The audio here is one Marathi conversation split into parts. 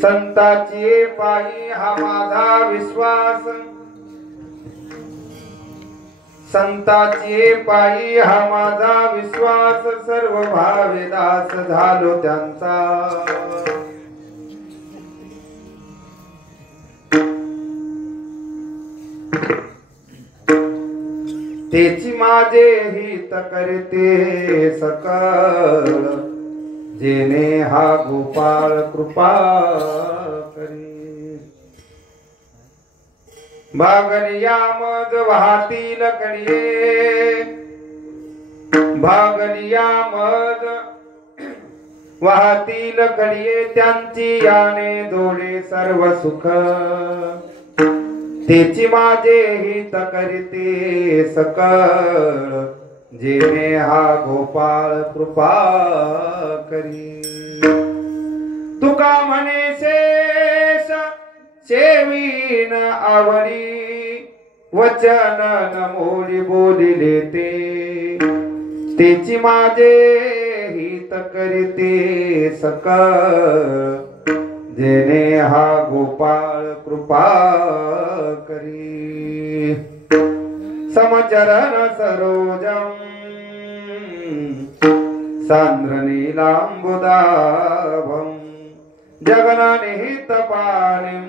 संताची पायी हा माझा विश्वास, संताची पायी हा माझा विश्वास, सर्व भावे दास झालो त्यांचा। तेची माझे हित करते सकळ, जेने हा गोपाळ कृपा करी। भागलिया मज वाहतील कडिये, भागलिया मज वाहतील कडिये, त्यांची याने जोडे सर्व सुख। तेची माझे हित करीते सकळ, जेने हा गोपाळ कृपा करी। तुका म्हणे शेष सेवीन आवरी, वचन न मोडी बोलिले ते। तेची माझे हित करीते सकळ, जेने हा गोपाळ कृपा करी। समचरण सरोजम सांद्र नीलांबुदाभम, जगननिहित पाणिं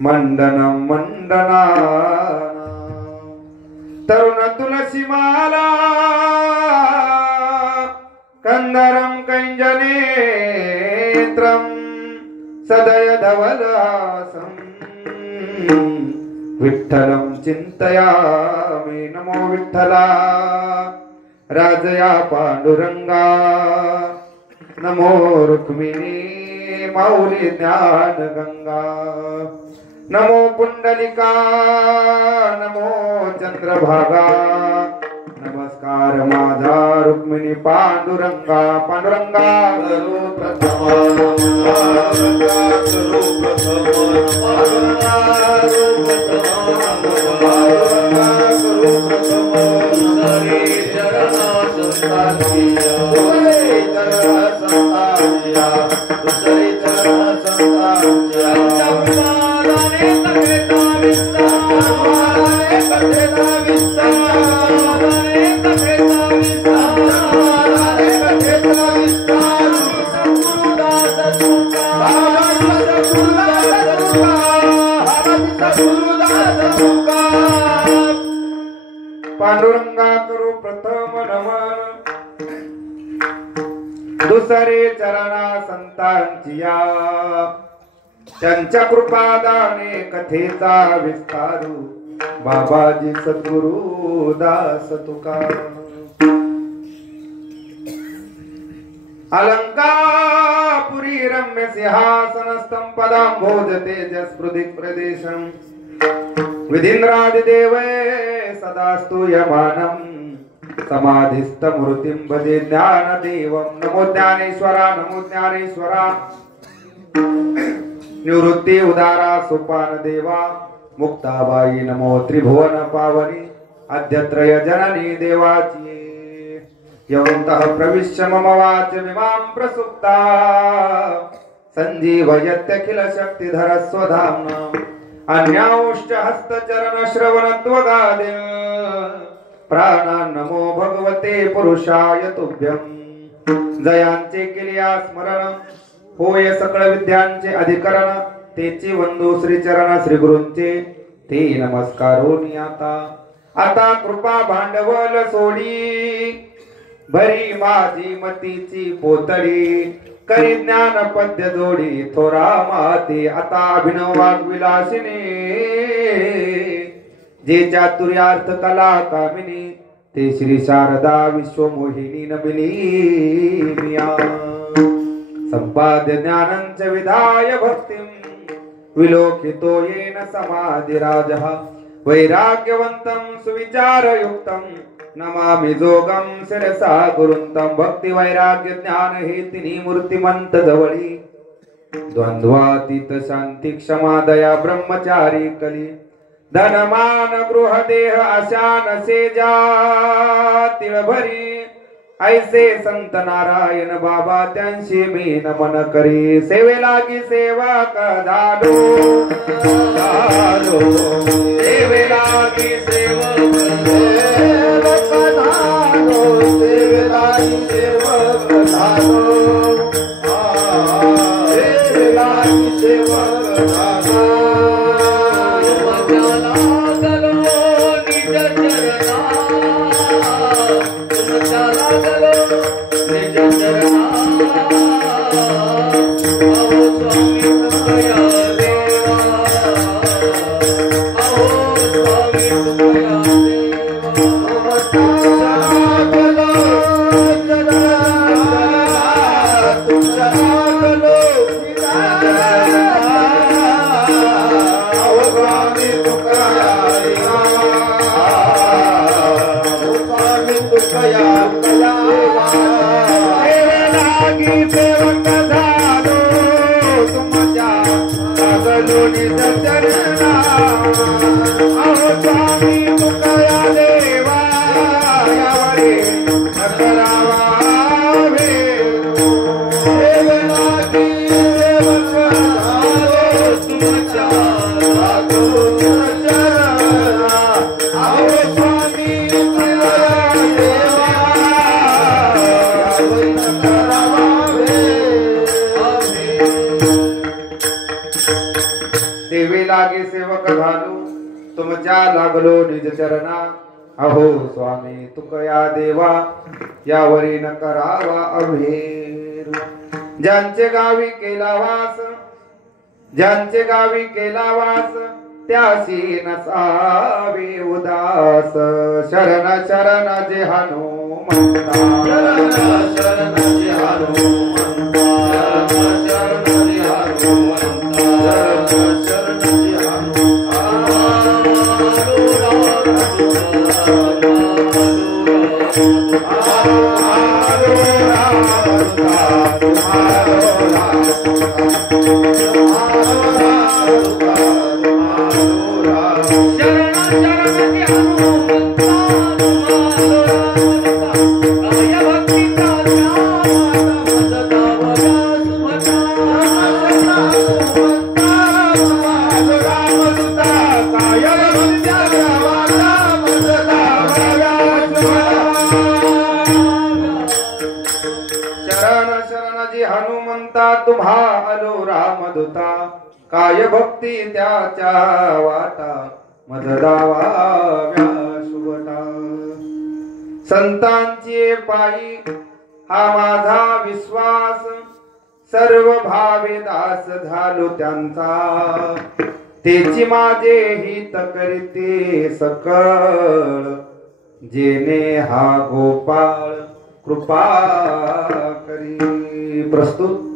मंडनं मंडनानां। तरुण तुलसी माला कंदरं कैंजनेत्रं, सदय धवलहासं विठ्ठलं चिंतयामि। नमो विठ्ठला राजया पांडुरंगा, नमो रुक्मिणी माऊली ज्ञान गंगा। नमो पुंडलिका नमो चंद्रभागा, नमस्कार माझा रुक्मिणी पांडुरंगा। पांडुरंगा करू प्रथम पांडुरंगा करू प्रथम नमन, दुसरे चरणा संतांचिया। त्यांच्या कृपादाने कथेचा विस्तारू, बाबाजी सद्गुरु दास तुकार। अलंकापुरी रम्य सिंहासन स्तंपदांभोज तेजस्पृदिक प्रदेशं, विधीन्द्रादिदेवे सदा स्तूयमानं, समाधिस्थ मूर्तिं भजे ज्ञानदेवं। नमो ज्ञानेश्वरा नमो ज्ञानेश्वरा, निवृत्ती उदारा सोपान देवा। मुक्ताबाई नमो त्रिभुवन पावनी, आद्यत्रय जननी देवाची। यवन्तः प्रविश्य मम वाचमिमां प्रसुप्ता, संजीवयत्यखिल शक्तिधर स्वधाम्ना। अन्यांश्च हस्तचरण श्रवणत्वगादि, प्राणान् नमो भगवते पुरुषाय तुभ्यं। जयांचे केलिया स्मरण, होय सकळ विद्यांचे अधिकरण। तेची वंदू श्रीचरण श्री गुरूंचे, ते नमस्कारोनी आता। आता कृपा भांडवल सोडी, भरी माझी मतीची पोतडी। करी ज्ञान पद्य जोडी थोरा माते, आता अभिनव वाग्विलासिनी। जे चातुर्यार्थ कला कामिनी, ते श्री शारदा विश्वमोहिनी नबिनी मिया। संपाद्य ज्ञानंच विधाय भक्तिं, विलोकितो येन समाधिराजः। वैराग्यवन्तं सुविचारयुक्तं, नमामि जोगं शिरसा गुरुंतं। भक्ति वैराग्य ज्ञान हे तिन्ही मूर्तिमंत जवळी, द्वंद्वातीत शांती क्षमा दया ब्रह्मचारी कली। धनमान गृह देह अशा नसे जा तिळभरी, ऐसे संत नारायण बाबा त्यांशी मी नमन करी सेवे लागी सेवक झालो सेवे लागी सेवक झालो सेवे लागी सेवक झालो सेवे लागी सेवक झालो तुमच्या लागलो निज चरणा अहो स्वामी तुकया देवा यावरी न करावा अभेर ज्यांचे गावी केला वास ज्यांचे गावी केला वास त्यासी नसावे उदास शरण शरण जे हनुमंता शरण शरण जे हनुमंता शरण जे हनुमंता शरण शरण जे हनुमंता तुम्हा आलो रामदूता काय भक्ती त्याच्या वाटा मज दावाव्या सुवटा संतांची पायी हा माझा विश्वास सर्व भावे दास झालो त्यांचा तेची माझे हित करीते सकळ जेने हा गोपाळ कृपा करी प्रस्तुत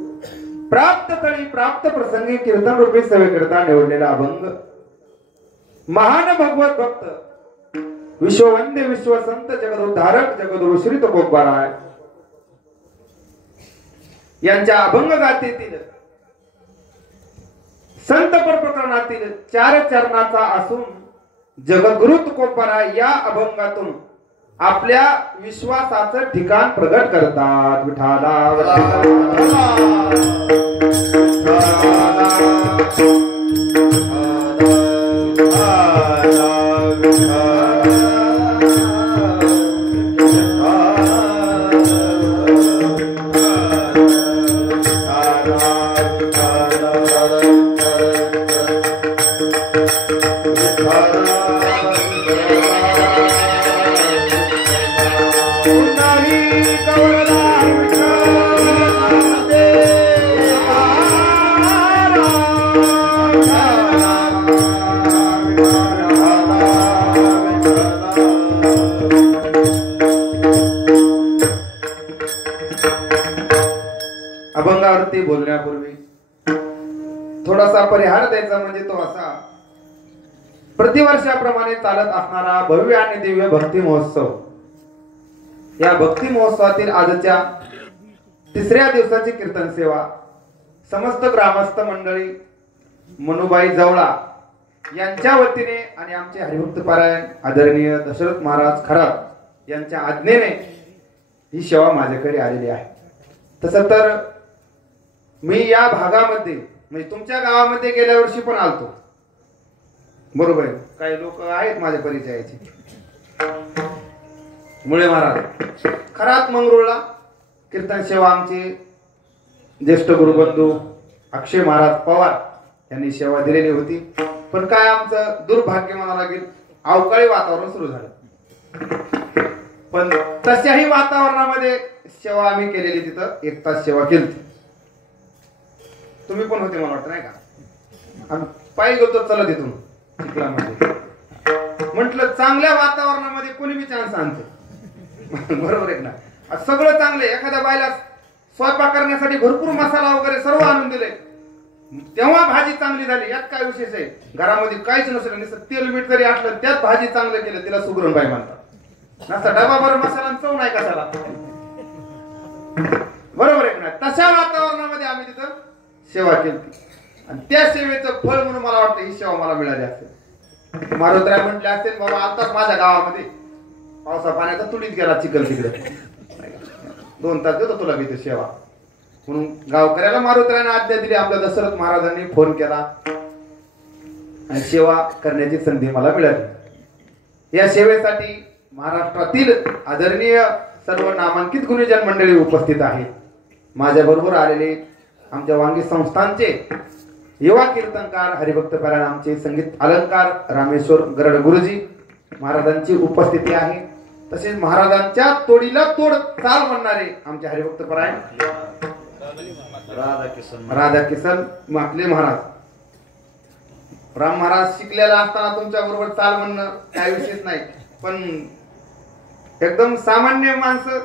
प्राप्त तळी प्राप्त प्रसंगी कीर्तन रूपी सेवेकरता निवडलेला अभंग महान भगवत भक्त विश्ववंद्य विश्वसंत जगदोद्धारक जगदुरु श्री तुकोबाराय यांच्या अभंग गाथेतील संत प्रकरणातील 4 चरणाचा असून जगद्गुरु तुकोबाराय या अभंगातून आपल्या विश्वासाचं ठिकाण प्रगट करतात विठाला अभंगावरती बोलण्यापूर्वी थोडासा परिहार द्यायचा म्हणजे तो असा प्रतिवर्षाप्रमाणे चालत असणारा भव्य आणि दिव्य भक्ती महोत्सव या भक्ती महोत्सवातील आजच्या 3ऱ्या दिवसाची कीर्तन सेवा समस्त ग्रामस्थ मंडळी मनुबाई जवळा यांच्या वतीने आणि आमचे हरिभक्त पारायण आदरणीय दशरथ महाराज खरात यांच्या आज्ञेने ही सेवा माझ्याकडे आलेली आहे. तसं तर मी या भागामध्ये म्हणजे तुमच्या गावामध्ये गेल्या वर्षी पण आलतो, बरोबर आहे. काही लोक आहेत माझ्या परिचयाचे. मुळे महाराज खरात मंगरुळला कीर्तन सेवा आमचे ज्येष्ठ गुरुबंधू अक्षय महाराज पवार यांनी सेवा दिलेली होती. पण काय आमचं दुर्भाग्य म्हणावं लागेल, अवकाळी वातावरण सुरू झालं. पण तशाही वातावरणामध्ये सेवा आम्ही केलेली, तिथं 1 तास सेवा केली. तुम्ही पण होते मला वाटतं नाही का? आम्ही पायी गेलो चला तिथून चिखलामध्ये. म्हटलं चांगल्या वातावरणामध्ये कोणी बी चान्स आणते, बरोबर आहे ना? सगळं चांगलं. एखाद्या बायला स्वयंपाक करण्यासाठी भरपूर मसाला वगैरे सर्व आणून दिले, तेव्हा भाजी चांगली झाली. यात काय विशेष आहे? घरामध्ये काहीच नसेल, नुसतं तेल मीठ जरी असलं त्यात भाजी चांगलं केलं, तिला सुगरण बाई म्हणतात. नसता डबाभर मसाला चव नाही कशाला, बरोबर आहे ना? तशा वातावरणामध्ये आम्ही तिथं सेवा केली आणि त्या सेवेचं फळ म्हणून मला वाटतं ही सेवा मला मिळाली असेल. मारुतराय म्हटले असतील बाबा आताच माझ्या गावामध्ये पावसा पाण्याचा तुडीत गेला चिखल, तिकडे 2 तास देतो तुला मी सेवा म्हणून गावकऱ्याला मारुतरायाने आज्ञा दिली. आपल्या दशरथ महाराजांनी फोन केला आणि सेवा करण्याची संधी मला मिळाली. या सेवेसाठी महाराष्ट्रातील आदरणीय सर्व नामांकित गुणीजन मंडळी उपस्थित आहेत. माझ्या बरोबर आलेले आमच्या वांगी संस्थानचे युवा कीर्तनकार हरिभक्त परायण आमचे संगीत अलंकार रामेश्वर गरड गुरुजी महाराजांची उपस्थिती आहे. तसेच महाराजांच्या तोडीला तोड चाल म्हणणारे आमचे हरिभक्त परायण राधा किसन माकले महाराज. राम महाराज शिकलेला असताना तुमच्या बरोबर चाल म्हणणं काय विशेष नाही, पण एकदम सामान्य माणसं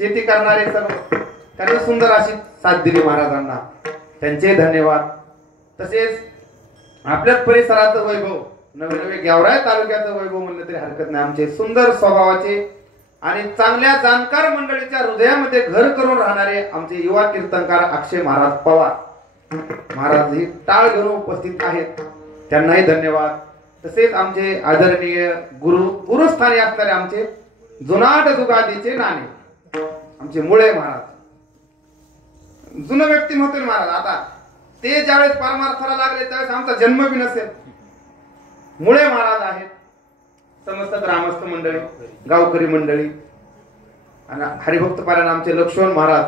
शेती करणारे सर्व त्यांनी सुंदर अशी साथ दिली महाराजांना, त्यांचे धन्यवाद. तसेच आपल्याच परिसराचं वैभव, नवे नवे गेवराई तालुक्याचं वैभव म्हणलं तरी हरकत नाही. आमचे सुंदर स्वभावाचे आणि चांगल्या जाणकार मंडळीच्या हृदयामध्ये घर करून राहणारे आमचे युवा कीर्तनकार अक्षय महाराज पवार महाराज ही टाळ घेऊन उपस्थित आहेत, त्यांनाही धन्यवाद. तसेच आमचे आदरणीय गुरुस्थानी असणारे आमचे जुनाट जुगादीचे नाणे आमचे मुळे महाराज, जुनं व्यक्तिमत्व महाराज. आता ते ज्यावेळेस परमार्थाला लागले त्यावेळेस आमचा जन्म बी नसेल. मुळे महाराज आहेत, समस्त ग्रामस्थ मंडळी गावकरी मंडळी आणि हरिभक्त पारायण आमचे लक्ष्मण महाराज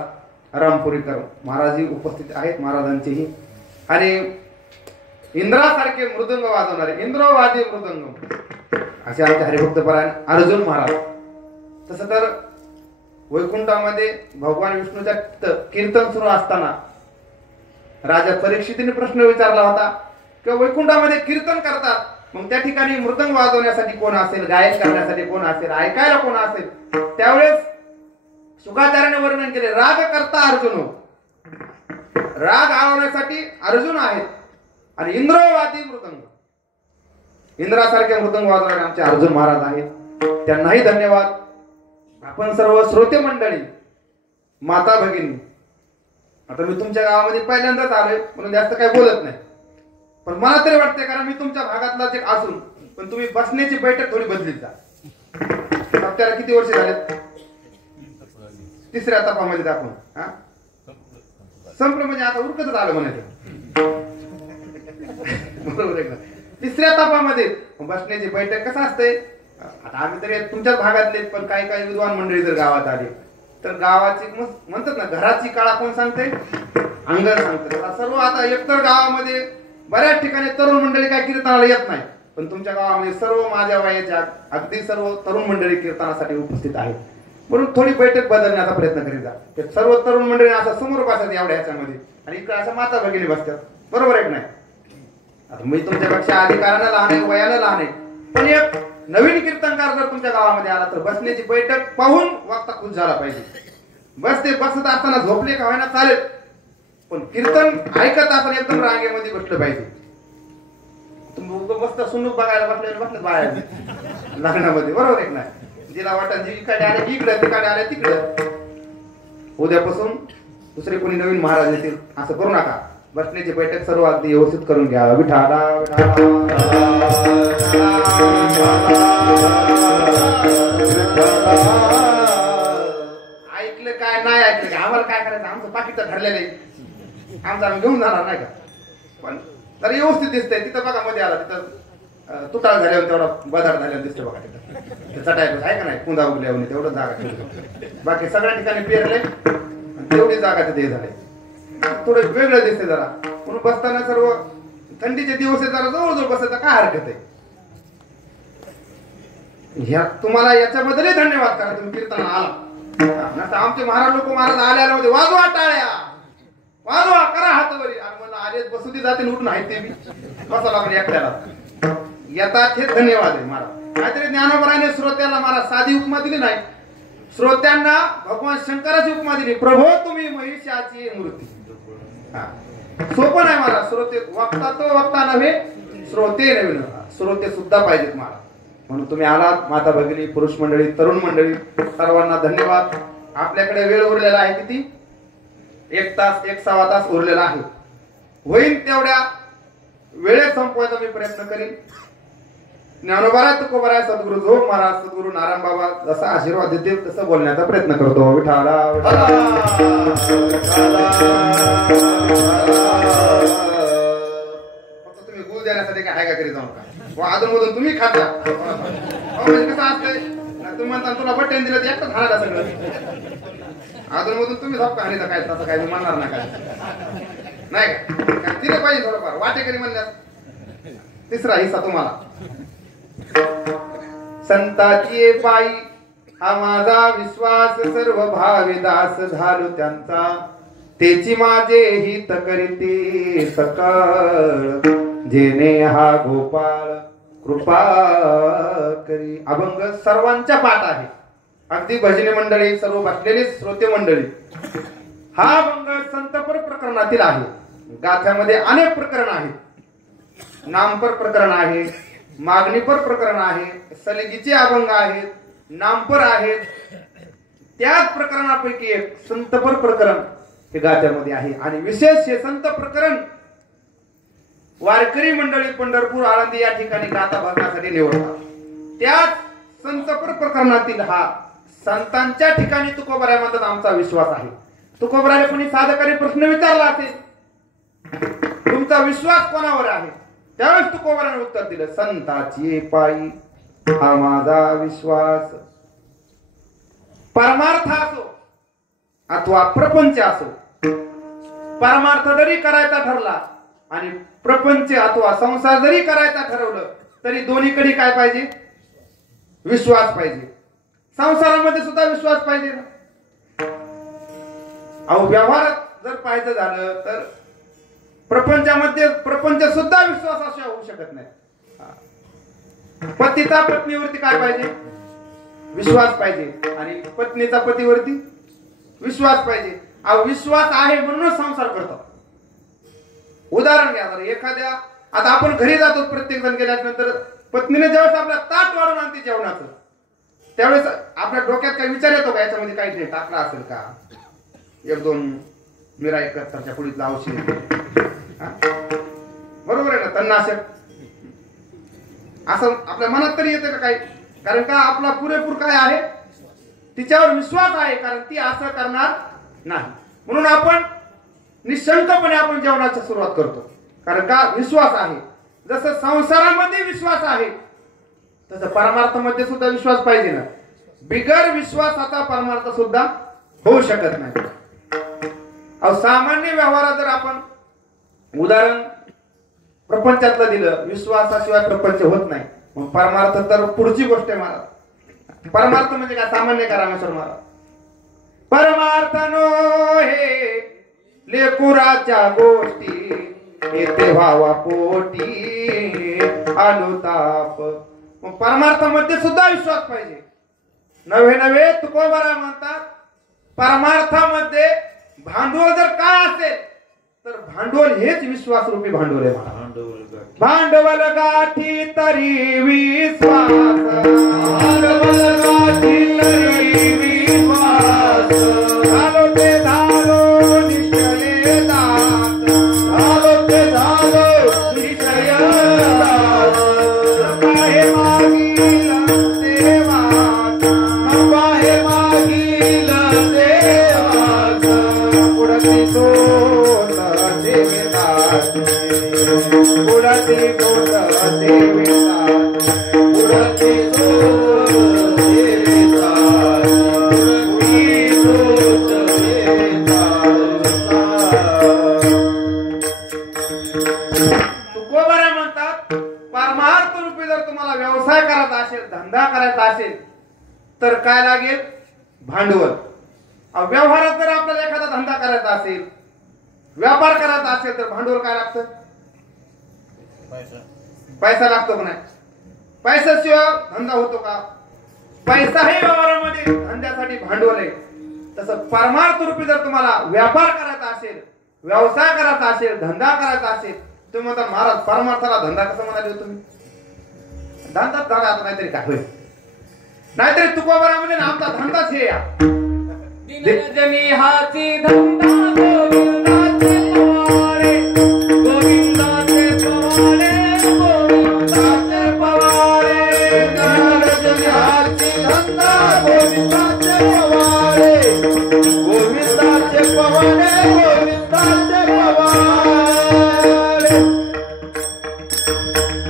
रामपुरीकर महाराजही उपस्थित आहेत महाराजांचेही. आणि इंद्रासारखे मृदंग वाजवणारे इंद्रवादी मृदंग असे आमचे हरिभक्त पारायण अर्जुन महाराज. तसं तर वैकुंठामध्ये भगवान विष्णूच्या कीर्तन सुरू असताना राजा परीक्षितीने प्रश्न विचारला होता की वैकुंठामध्ये कीर्तन करतात, मग त्या ठिकाणी मृदंग वाजवण्यासाठी कोण असेल, गायन करण्यासाठी कोण असेल, ऐकायला कोण असेल? त्यावेळेस शुकाचार्याने वर्णन केले, राग करता अर्जुन, राग आवरण्यासाठी अर्जुन आहेत आणि इंद्रवादी मृदंग, इंद्रासारखे मृदंग वाजवणारे आमचे अर्जुन महाराज आहेत, त्यांनाही धन्यवाद. आपण सर्व श्रोते मंडळी, माता भगिनी, आता मी तुमच्या गावामध्ये पहिल्यांदाच आलोय म्हणून जास्त काही बोलत नाही, पण मला तरी वाटतंय कारण मी तुमच्या भागातलाच एक असून पण तुम्ही बसण्याची बैठक थोडी बदलीत जा. आपल्याला किती वर्ष झालेत? 3ऱ्या तपामध्ये आपण संपलं म्हणजे आता उरकतच आलं म्हणायचं, बरोबर आहे का? 3ऱ्या तपामध्ये बसण्याची बैठक कसं असते? आता आम्ही तरी तुमच्याच भागातले, पण काही काही विद्वान मंडळी जर गावात आली तर गावाची म्हणतात ना, घराची काळा कोण सांगते? अंगण सांगते. सर्व आता एकतर गावामध्ये बऱ्याच ठिकाणी तरुण मंडळी काय कीर्तनाला येत नाही, पण तुमच्या गावामध्ये सर्व माझ्या वयाच्या अगदी सर्व तरुण मंडळी कीर्तनासाठी उपस्थित आहेत. म्हणून थोडी बैठक बदलण्याचा प्रयत्न करीत जा. ते सर्व तरुण मंडळी असं समोर बसतात एवढ्या ह्याच्यामध्ये आणि इकडे असं माता भगिनी बसतात, बरोबर आहे की नाही? आता मी तुमच्यापेक्षा अधिकारानं लहान आहे, वयानं लहान आहे, पण एक नवीन कीर्तनकार जर तुमच्या गावामध्ये आला तर बसण्याची बैठक पाहून वक्ता खुश झाला पाहिजे. बसत असताना झोपले का व्हायना चालेल, पण कीर्तन ऐकत असताना एकदम रांगेमध्ये बसलं पाहिजे. तुम्ही मस्त सुन्नूक बघायला बसलं बाहेर लग्नामध्ये, बरोबर आहे नाही? जिला वाटत जी इकडे आले इकडे, तिकडे आले तिकडे. उद्यापासून दुसरे कोणी नवीन महाराज येतील असं करू नका. बसण्याची बैठक सर्व अगदी व्यवस्थित करून घ्या. विठाला नाही ऐकलं की आम्हाला काय करायचं, आमचं पाकिट ठरलेलं आहे, आमचं आम्ही घेऊन जाणार नाही का. पण तर व्यवस्थित दिसतंय तिथं बघा, मध्ये आला तिथं तुटाळ झाल्यावर तेवढा बदार झाल्यावर दिसतं बघा तिथं चटायचं आहे का नाही, कुंदा उगल्यावर तेवढं जागा ठेवली. बाकी सगळ्या ठिकाणी पेरले तेवढी जागा तिथे झाले, थोडं वेगळं दिसते जरा. म्हणून बसताना सर्व थंडीचे दिवस आहे, जरा जवळजवळ बसायचं काय हरकत आहे. ह्या तुम्हाला याच्याबद्दलही धन्यवाद करा, तुम्ही कीर्तनाला आला. आमचे महाराज लोक महाराज आल्या मध्ये वाजवा टाळ्या, वाजवा करा हातवरी, आणि मला आलेच बसुदी जातील उठून आहेत ते बसा लागले एकट्याला येतात, हे धन्यवाद आहे महाराज. काहीतरी ज्ञानोबराने श्रोत्याला महाराज साधी उपमा दिली नाही, श्रोत्यांना भगवान शंकराची उपमा दिली, प्रभो तुम्ही महिषाची मूर्ती. सोपं नाही महाराज, श्रोते वक्ता तो वक्ता नव्हे, श्रोते नव्हे, श्रोते सुद्धा पाहिजेत महाराज. म्हणून तुम्ही आलात, माता भगिनी, पुरुष मंडळी, तरुण मंडळी, सर्वांना धन्यवाद. आपल्याकडे वेळ उरलेला आहे किती, 1 तास 1.15 तास उरलेला आहे. होईल तेवढ्या वेळेत संपवायचा मी प्रयत्न करीन. ज्ञानोबा तुकोबा सद्गुरु झोप महाराज, सद्गुरु नारायण बाबा जसा आशीर्वाद देतील तसं बोलण्याचा प्रयत्न करतो. विठाला फक्त तुम्ही गुळ देण्यासाठी काय का करीत जाऊ नका, अजून मधून तुम्ही खाता. म्हणजे कसं असतंय, तुम्ही म्हणता तुला बटन दिलं तर एकटं खाणार सगळं, अजून मधून तुम्ही झपका हानीचा काय, तसं काय मी म्हणणार नाही काय, नाही का तिथे पाहिजे थोडंफार वाटेकरी म्हणल्यास. तिसरा हिस्सा तुम्हाला. संताची पायी हा माझा विश्वास, सर्व भावी दास झालो त्यांचा, तेची माझे हित करीते सकळ, जेने हा गोपाळ कृपा करी. अभंग सर्वांच्या पाठ आहे, अगदी भजनी मंडळी, सर्व बसलेली श्रोते मंडळी. हा अभंग संतपर प्रकरणातील आहे. गाथ्यामध्ये अनेक प्रकरण आहेत, नामपर प्रकरण आहे, मागणीपर प्रकरण आहे, सलगीचे अभंग आहेत, नामपर आहेत. त्याच प्रकरणापैकी एक संतपर प्रकरण हे गाथ्यामध्ये आहे. आणि विशेष हे संत प्रकरण वारकरी मंडळी पंढरपूर, आळंदी या ठिकाणी गाथा भरण्यासाठी निवडतात. त्याच संतपर प्रकरणातील हा संतांच्या ठिकाणी तुकोबरायामध्ये आमचा विश्वास आहे. तुकोबरायाने कोणी साधकाने प्रश्न विचारला असेल, तुमचा विश्वास कोणावर आहे, त्यावेळेस तुकोबरायाने उत्तर दिलं, संताची पायी हा माझा विश्वास. परमार्थ असो अथवा प्रपंच असो, परमार्थ जरी करायचा ठरला आणि प्रपंच अथवा संसार जरी करायचा ठरवलं तरी दोन्हीकडे काय पाहिजे, विश्वास पाहिजे. संसारामध्ये सुद्धा विश्वास पाहिजे ना. अहो व्यवहारात जर पाहायचं झालं तर प्रपंचामध्ये प्रपंच सुद्धा विश्वासाशिवाय होऊ शकत नाही. पतीचा पत्नीवरती काय पाहिजे, विश्वास पाहिजे, आणि पत्नीचा पतीवरती विश्वास पाहिजे. विश्वास आहे म्हणूनच संसार करतात. उदाहरण घ्या जरा, एखाद्या आता आपण घरी जातो, प्रत्येक जण गेल्यानंतर पत्नीने ज्यावेळेस आपल्या ताट वाढून आणते जेवणाचं, त्यावेळेस आपल्या डोक्यात काही विचार येतो का, याच्यामध्ये काही नाही टाकला असेल का, 1-2 मिरा एकत्रच्या पुढीतलं औषध, बरोबर आहे ना, तणनाशक, असं आपल्या मनात तरी येतं का काही. कारण का आपला पुरेपूर काय आहे, तिच्यावर विश्वास आहे, कारण ती असं करणार नाही. म्हणून आपण निशंकपणे आपण जेवणाची सुरुवात करतो, कारण का विश्वास आहे. जसं संसारामध्ये विश्वास आहे तसं परमार्थामध्ये सुद्धा विश्वास पाहिजे ना. बिगर विश्वासाचा परमार्थ सुद्धा होऊ शकत नाही. सामान्य व्यवहारात जर आपण उदाहरण प्रपंचातलं दिलं, विश्वासाशिवाय प्रपंच होत नाही. मग परमार्थ तर पुढची गोष्ट आहे महाराज. परमार्थ म्हणजे काय, सामान्य का रामेश्वर महाराज, परमार्थ नो हे लेकुराच्या गोष्टी, येते व्हावा पोटी अनुताप. मग परमार्थामध्ये सुद्धा विश्वास पाहिजे. नव्हे तुकोबा म्हणतात, परमार्थामध्ये भांडवल जर काय असेल तर भांडवल हेच विश्वास रूपी भांडवल आहे. भांडवल गाठी तरी विश्वास, भांडवल गाठी तरी विश्वास, झालो ते झालो निश्चय दास, झालो ते झालो निश्चय दास. नकाहे मागील देवा, नकाहे मागील देवा, धंदा करायचा असेल तर काय लागेल? भांडवल. व्यवहारात जर आपल्याला एखादा धंदा करायचा असेल, व्यापार करायचा असेल तर भांडवल काय लागतं? पैसा लागतो का नाही? पैशाशिवाय धंदा होतो का? पैसा हे व्यवहारामध्ये धंद्यासाठी भांडवल आहे. तसं परमार्थ रूपी जर तुम्हाला व्यापार करायचा असेल, व्यवसाय करायचा असेल, धंदा करायचा असेल, तुम्ही म्हणता महाराज परमार्थाला धंदा कसा म्हणाले तुम्ही? धंदा झाला आता नाहीतरी काय होईल? नाहीतरी तुकोबारामध्ये आमचा धंदाच हे या दिनरजनी हाती धंदा गोविंदाचे पवाडे, गोविंदाचे पवाडे, गोविंदाचे पवाडे. दिनरजनी हाती धंदा गोविंदाचे पवाडे, गोविंदाचे पवाडे, गोविंदाचे पवाडे.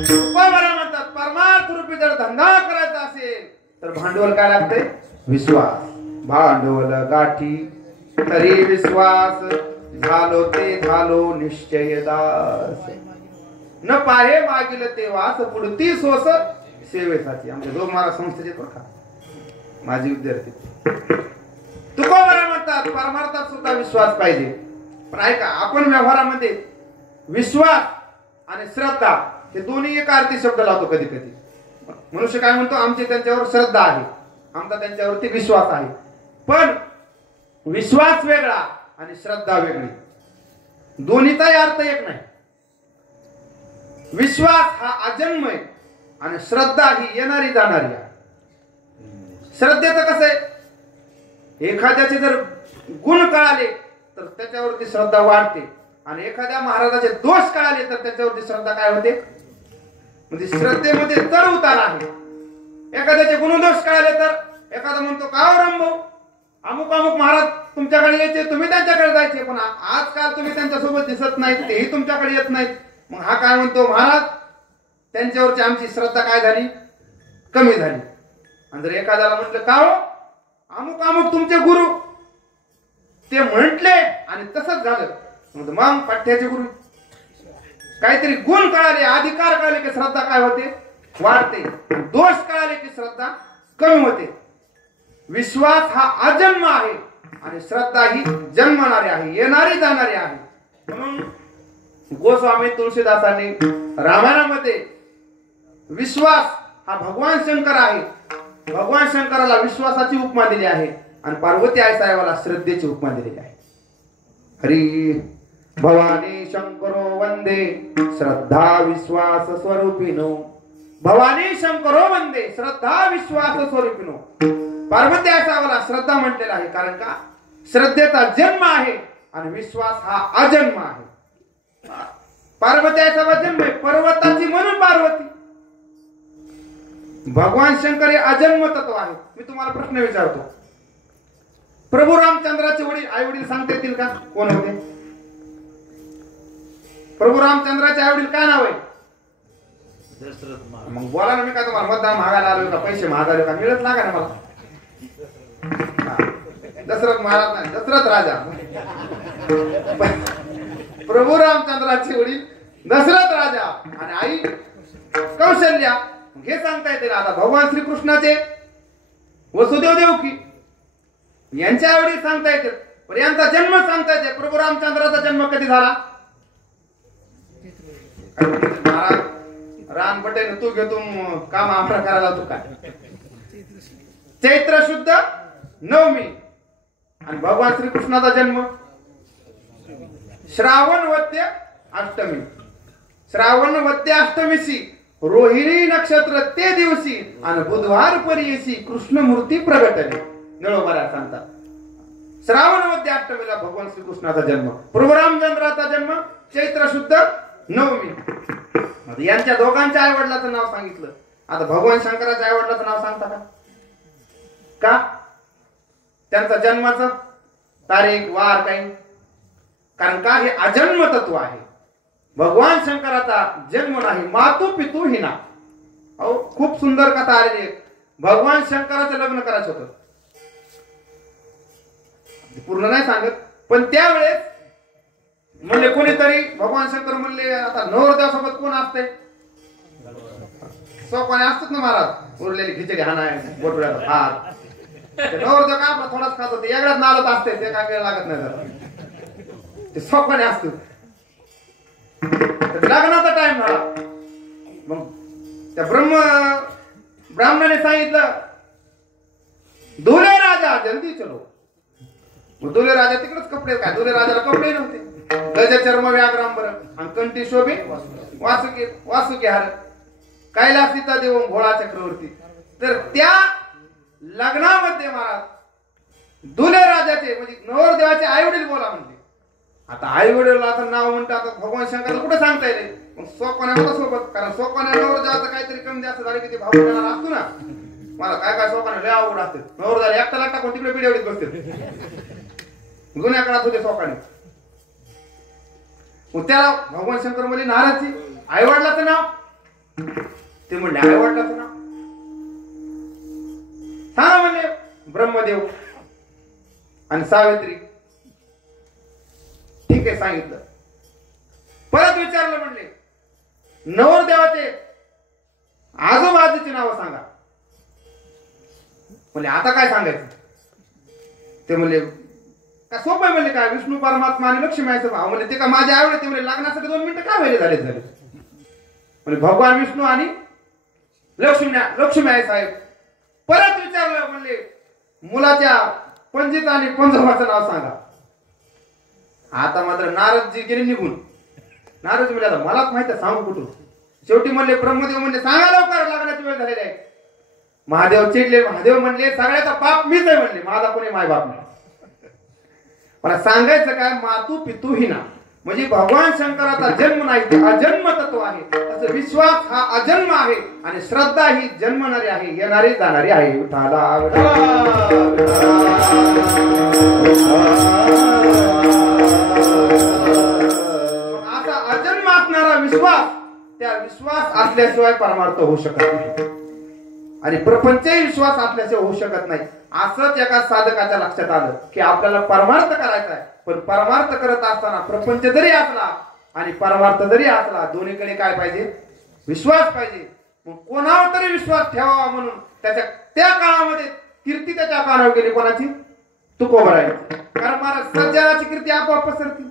तुकोबारा म्हणतात परमार्थ रूपी जर धंदा करायचा असेल तर भांडवल काय लागते? विश्वास. भांडवल गाठी तरी विश्वास, झालो ते झालो निश्चय दास. न पाहे मागिल ते वास, पुढती सोस सेवेसाठी. आमच्या दोन महाराज संस्थेचे बघा माझी विद्यार्थी. तुकोबारा म्हणतात परमार्थात सुद्धा विश्वास पाहिजे. पण ऐका, आपण व्यवहारामध्ये विश्वास आणि श्रद्धा हे दोन्ही एका अर्थी शब्द लावतो. कधी कधी मनुष्य काय म्हणतो? आमची त्यांच्यावर श्रद्धा आहे, आमचा त्यांच्यावरती विश्वास आहे. पण विश्वास वेगळा आणि श्रद्धा वेगळी, दोन्हीचाही अर्थ एक नाही. विश्वास हा अजन्मय आणि श्रद्धा ही येणारी जाणारी आहे. श्रद्धेचं कसं आहे? एखाद्याचे जर गुण कळाले तर त्याच्यावरती श्रद्धा वाढते, आणि एखाद्या महाराजाचे दोष कळाले तर त्याच्यावरती श्रद्धा काय होते? म्हणजे श्रद्धेमध्ये चढ उतार आहे. एखाद्याचे गुणदोष कळाले तर एखादा म्हणतो का रंभो अमुक अमुक महाराज तुमच्याकडे यायचे, तुम्ही त्यांच्याकडे जायचे, पण आजकाल तुम्ही त्यांच्यासोबत दिसत नाहीत, तेही तुमच्याकडे येत नाहीत. मग हा काय म्हणतो? महाराज त्यांच्यावरची आमची श्रद्धा काय झाली? कमी झाली. आणि जर एखाद्याला म्हटलं का हो अमुक अमुक तुमचे गुरु, ते म्हटले आणि तसंच झालं, मग पाठ्याचे गुरु. काहीतरी गुण कळाले, अधिकार कळाले की श्रद्धा काय होते? वाढते. दोष कळाले की श्रद्धा कमी होते. विश्वास हा अजन्म आहे आणि श्रद्धा ही जन्मणारी आहे, येणारी जाणारी आहे. म्हणून गोस्वामी तुळशीदासांनी रामायणामध्ये विश्वास हा भगवान शंकर आहे, भगवान शंकराला विश्वासाची उपमा दिली आहे, आणि पार्वती आई साहेबाला श्रद्धेची उपमा दिलेली आहे. हरी भवानी शंकरो वंदे श्रद्धा विश्वास स्वरूपिनो. भवानी शंकरो वंदे श्रद्धा विश्वास स्वरूपिनो. पार्वती आई साहेबाला श्रद्धा म्हटलेला आहे, कारण का? श्रद्धेचा जन्म आहे आणि विश्वास हा अजन्म आहे. पार्वती आई साहेब जन्म आहे, पर्वताची म्हणून पार्वती. भगवान शंकर हे अजन्म तत्व आहे. मी तुम्हाला प्रश्न विचारतो, प्रभू रामचंद्राचे वडील आई वडील सांगता येतील का? कोण होते? प्रभू रामचंद्राचे आई वडील काय नाव आहे? मग बोला ना. मी काय तुम्हाला मतदान मागायला आलो का? पैसे मागायला का? मिळत लागा ना मला. दशरथ महाराज नाही, दशरथ राजा. प्रभू रामचंद्राचे वडील दशरथ राजा आणि आई कौशल्या. हे सांगता येते. आता भगवान श्रीकृष्णाचे वसुदेव देवकी यांच्या आई वडील सांगता येते, पण यांचा जन्म सांगता येते. प्रभू रामचंद्राचा जन्म कधी झाला? महाराज राम पटेल तू घेतो काम आमरा करायला तू काय? चैत्र शुद्ध नवमी. आणि भगवान श्रीकृष्णाचा जन्म श्रावण वद्य अष्टमी. श्रावण वद्य अष्टमीशी रोहिणी नक्षत्र ते दिवशी आणि बुधवार परियशी कृष्णमूर्ती प्रगटले. नळोबारा सांगतात श्रावण वद्य अष्टमीला भगवान श्रीकृष्णाचा जन्म. प्रभू रामचंद्राचा जन्म चैत्र शुद्ध नवमी. यांच्या दोघांच्या आई वडिलाचं नाव सांगितलं. आता भगवान शंकराच्या आई वडिलाचं नाव सांगता का? त्यांचा जन्माचं तारीख वार काही? कारण का? हे अजन्म तत्व आहे. भगवान शंकराचा जन्म नाही, मातू पितू हिना. अहो खूप सुंदर कथा आलेली आहे. भगवान शंकराचं लग्न करायचं होतं, पूर्ण नाही सांगत, पण त्यावेळेस म्हणले कोणीतरी, भगवान शंकर म्हणले आता नवरदेवासोबत कोण असते, सोपाने असतात ना महाराज, उरलेली खिचडी हाणाय बोटुड्याचा हात, नवरदेव का आपला थोडाच खात होते, एवढ्याच नालत असते, ते काय वेळ लागत नाही जरा, ते सोपाने असत. लग्नाचा टाइम झाला, मग त्या ब्राह्मणाने सांगितलं दुले राजा जल्दी चलो. मग दुले राजा तिकडेच कपडे, काय दुले राजाला कपडे नव्हते, गज चर्म व्याघ्रांबर आणि कंठी शोभे वासुकी हार, कैलासीता देव भोळा चक्रवर्ती. तर त्या लग्नामध्ये महाराज दुले राजाचे म्हणजे नवरदेवाचे आई वडील बोला म्हणते. आता आई वडील आता नाव म्हणतात, भगवान शंकरला कुठे सांगता येईल, मग सोपाने होता सोबत, कारण सोपाने नवरदेवाचं काहीतरी कमी जास्त झाले की ते भाऊ देणार असतो ना, मला काय काय सोपाने लय अवघड असते, नवरदेवाला एकटा लागता कोण तिकडे पिढी बसते, जुन्या काळात होते सोपाने. मग त्याला भगवान शंकर म्हणजे नाराजी, आई वडिलाचं नाव, ते म्हणले आई वडिलाचं नाव सांगा म्हणले, ब्रह्मदेव आणि सावित्री. ठीक आहे सांगितलं. परत विचारलं म्हणले नवरदेवाचे आजोबाजीची नावं सांगा. म्हणले आता काय सांगायचं, ते म्हणले काय सोपं आहे, म्हणले काय विष्णू परमात्मा आणि लक्ष्मी आहे भाव, म्हणजे ते का माझ्या आवडे, ते म्हणजे लग्नासाठी 2 मिनिटं काय व्हायला झाले, म्हणजे भगवान विष्णू आणि लक्ष्मी आहे साहेब. परत विचारलं म्हणले मुलाच्या पंजित आणि पंजोबाचं नाव सांगा. आता मात्र नारदजी गेले निघून. नारदजी म्हणले आता मलाच माहिती आहे, सांगू कुठून. शेवटी म्हणले ब्रह्मदेव म्हणले सांगा लवकर, लग्नाची वेळ झालेली आहे. महादेव चिडले, महादेव म्हणले सगळ्याचा बाप मीच आहे, म्हणले माझा कोणी माय बाप नाही. मला सांगायचं काय, मातू पितू हिना, म्हणजे भगवान शंकराचा जन्म नाही, ते अजन्म तत्व आहे. असं विश्वास हा अजन्म आहे आणि श्रद्धा ही जन्मणारी आहे, येणारी जाणारी आहे. विठाला असा अजन्म असणारा विश्वास, त्या विश्वास असल्याशिवाय परमार्थ होऊ शकत नाही आणि प्रपंचही विश्वास असल्याशिवाय होऊ शकत नाही. असंच एका साधकाच्या लक्षात आलं की आपल्याला परमार्थ करायचा आहे, पण परमार्थ करत असताना प्रपंच जरी असला आणि परमार्थ जरी असला, दोन्हीकडे काय पाहिजे, विश्वास पाहिजे. मग कोणावर तरी विश्वास ठेवावा म्हणून त्या काळामध्ये कीर्ती त्याच्या कानावर गेली, कोणाची, तुकोबराची. कारण महाराज सज्जनाची कीर्ती आपोआप पसरती.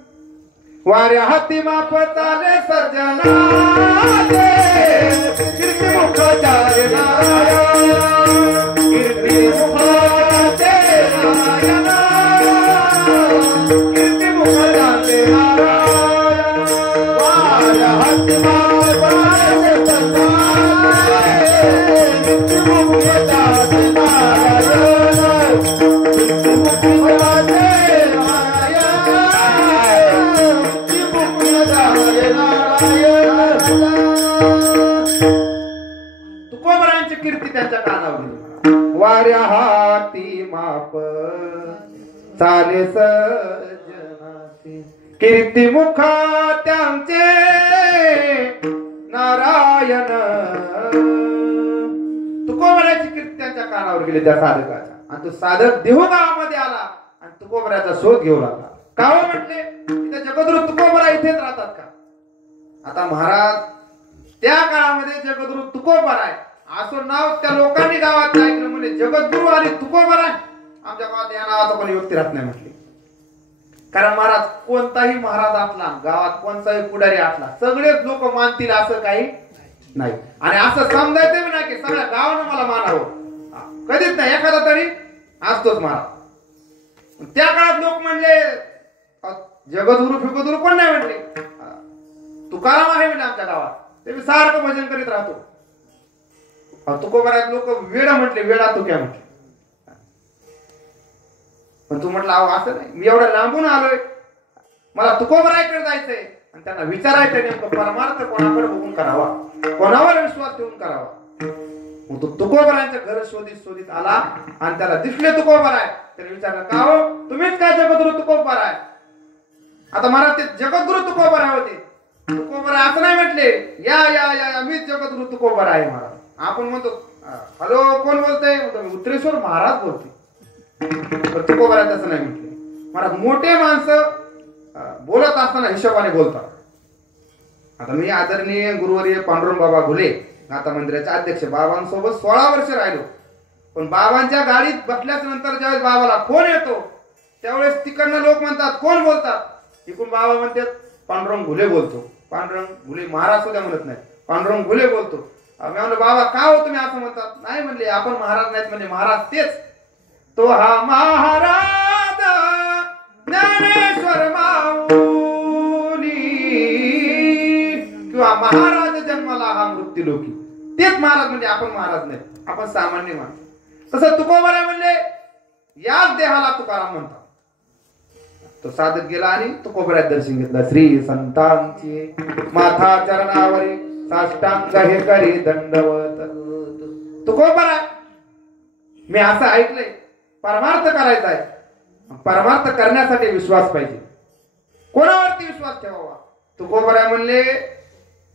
वाऱ्या हाती माप चाले सज्जना कीर्ती मुख चाले नारायण, कीर्ती मुख चाले नारायण, कीर्ती मुख चाले नारायण. वाऱ्या हाती माप चाले सज्जना कीर्ती मुख चाले नारायण, कीर्ती मुख चाले तुकोबरांची कीर्ती त्यांच्या कानावर गेली. वाऱ्या हाती माप चाले सज्जनाचे, कीर्ती मुखा त्यांचे नारायण. तुकोबराची कीर्ती त्यांच्या कानावर गेली त्या साधकाच्या, आणि तो साधक देहगावामध्ये आला आणि तुकोबराचा शोध घेऊ लागला. का हो म्हटले, तिथे जगद्गुरु तुकोबरा इथेच राहतात का. आता महाराज त्या काळामध्ये जगद्गुरु तुकोबरा आहे असं नाव त्या लोकांनी गावात ऐकलं, म्हणजे जगद्गुरु आणि तुकोबरा आमच्या गावात या नावाचा कोणी व्यक्ती राहत नाही म्हटली. कारण महाराज कोणताही महाराज असला, गावात कोणताही पुढारी असला, सगळेच लोक मानतील असं काही नाही. आणि असं समजायचं नाही की सगळ्या गावानं मला मानावं, कधीच नाही, एखादा तरी असतोच महाराज. त्या काळात लोक म्हणले जगद्गुरु फिगद्गुरु कोण नाही म्हटले, तुकाराम आहे म्हणजे आमच्या गावात, ते मी सारखं भजन करीत राहतो. तुकोबरात लोक वेडा म्हटले, वेडा तू क्या म्हटले. पण तू म्हटलं अहो असं नाही, मी एवढं लांबून आलोय, मला तुकोबराकडे जायचंय आणि त्यांना विचारायचं नेमकं परमार्थ कोणाकडे बघून करावा, कोणावर विश्वास ठेवून करावा. मग तो तुकोबरांच्या घर शोधित आला आणि त्याला दिसले तुकोबर आहे. त्याने विचारलं का हो तुम्हीच काय जगद्गुरु तुकोबर आहे. आता महाराज ते जगद्गुरु तुकोबर होते, तुकोबरा असं नाही म्हटले, या या या मीच जगद्गुरु तुकोबरा आहे महाराज. आपण म्हणतो हॅलो कोण बोलतंय, उत्तरेश्वर महाराज बोलते. तुकोबरा तसं नाही म्हटले महाराज. मोठे माणसं बोलत असताना हिशोबाने बोलतात. आता मी आदरणीय गुरुवर्य पांडुरंग बाबा घुले गाथा मंदिराचे अध्यक्ष, बाबांसोबत 16 वर्ष राहिलो. पण बाबांच्या गाडीत बसल्याच नंतर ज्यावेळेस बाबाला फोन येतो त्यावेळेस तिकडनं लोक म्हणतात कोण बोलतात, इकडून बाबा म्हणतात पांडुरंग घुले बोलतो. पांडुरंग घुले महाराज सुद्धा म्हणत नाही, पांडुरंग घुले बोलतो. मी म्हणलो बाबा का हो तुम्ही असं म्हणतात. नाही म्हणले आपण महाराज नाहीत म्हणले, महाराज तेच तो हा महाराज ज्ञानेश्वर माऊली किंवा महाराज जन्माला हा मृत्यू लोकी, तेच महाराज म्हणजे आपण महाराज नाही, आपण सामान्य माणसं. तसं तुकोबरा म्हणले याच देहाला तुकाराम म्हणतात. तो साधक गेला आणि तुकोबऱ्यात दर्शन घेतलं. श्री संतांची माथा चरणावरी साष्टांग हे करी दंडवत. तुकोबरा मी असं ऐकलंय परमार्थ करायचा आहे, परमार्थ करण्यासाठी विश्वास पाहिजे. कोणावरती विश्वास ठेवावा. तुकोबरा म्हणले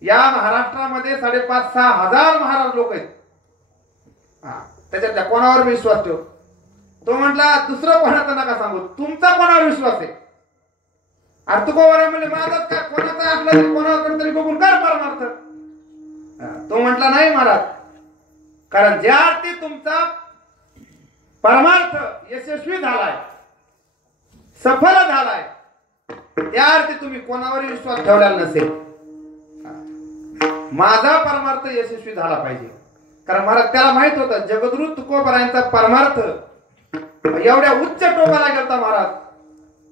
या महाराष्ट्रामध्ये 5,500-6 हजार महाराज लोक आहेत, त्याच्यातल्या कोणावर विश्वास ठेव. तो म्हटला दुसरं कोणाचा नका सांगू, तुमचा कोणावर विश्वास आहे. आणि तुकोबरा म्हणले माझाच काय, कोणाचा असला तरी कोणाकडे तरी बघून कर परमार्थ. तो म्हटला नाही महाराज, कारण ज्या अर्थी तुमचा परमार्थ यशस्वी झालाय, सफल झालाय, त्या अर्थी तुम्ही कोणावर विश्वास ठेवलेला नसेल. माझा परमार्थ यशस्वी झाला पाहिजे. कारण महाराज त्याला माहित होतं जगद्गुरु तुकोबरायांचा परमार्थ एवढ्या उच्च टोकाला गेलता. महाराज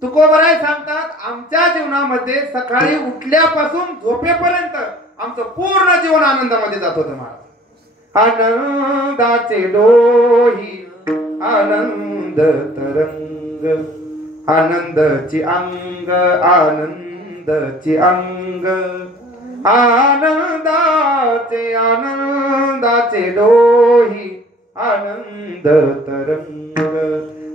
तुकोबराय सांगतात आमच्या जीवनामध्ये सकाळी उठल्यापासून झोपेपर्यंत आमचं पूर्ण जीवन आनंदामध्ये जात होतं. महाराज आनंदाचे डोही आनंद तरंग, आनंदची अंग आनंदची अंग, आनंदाचे आनंदाचे डोही आनंद तरंग.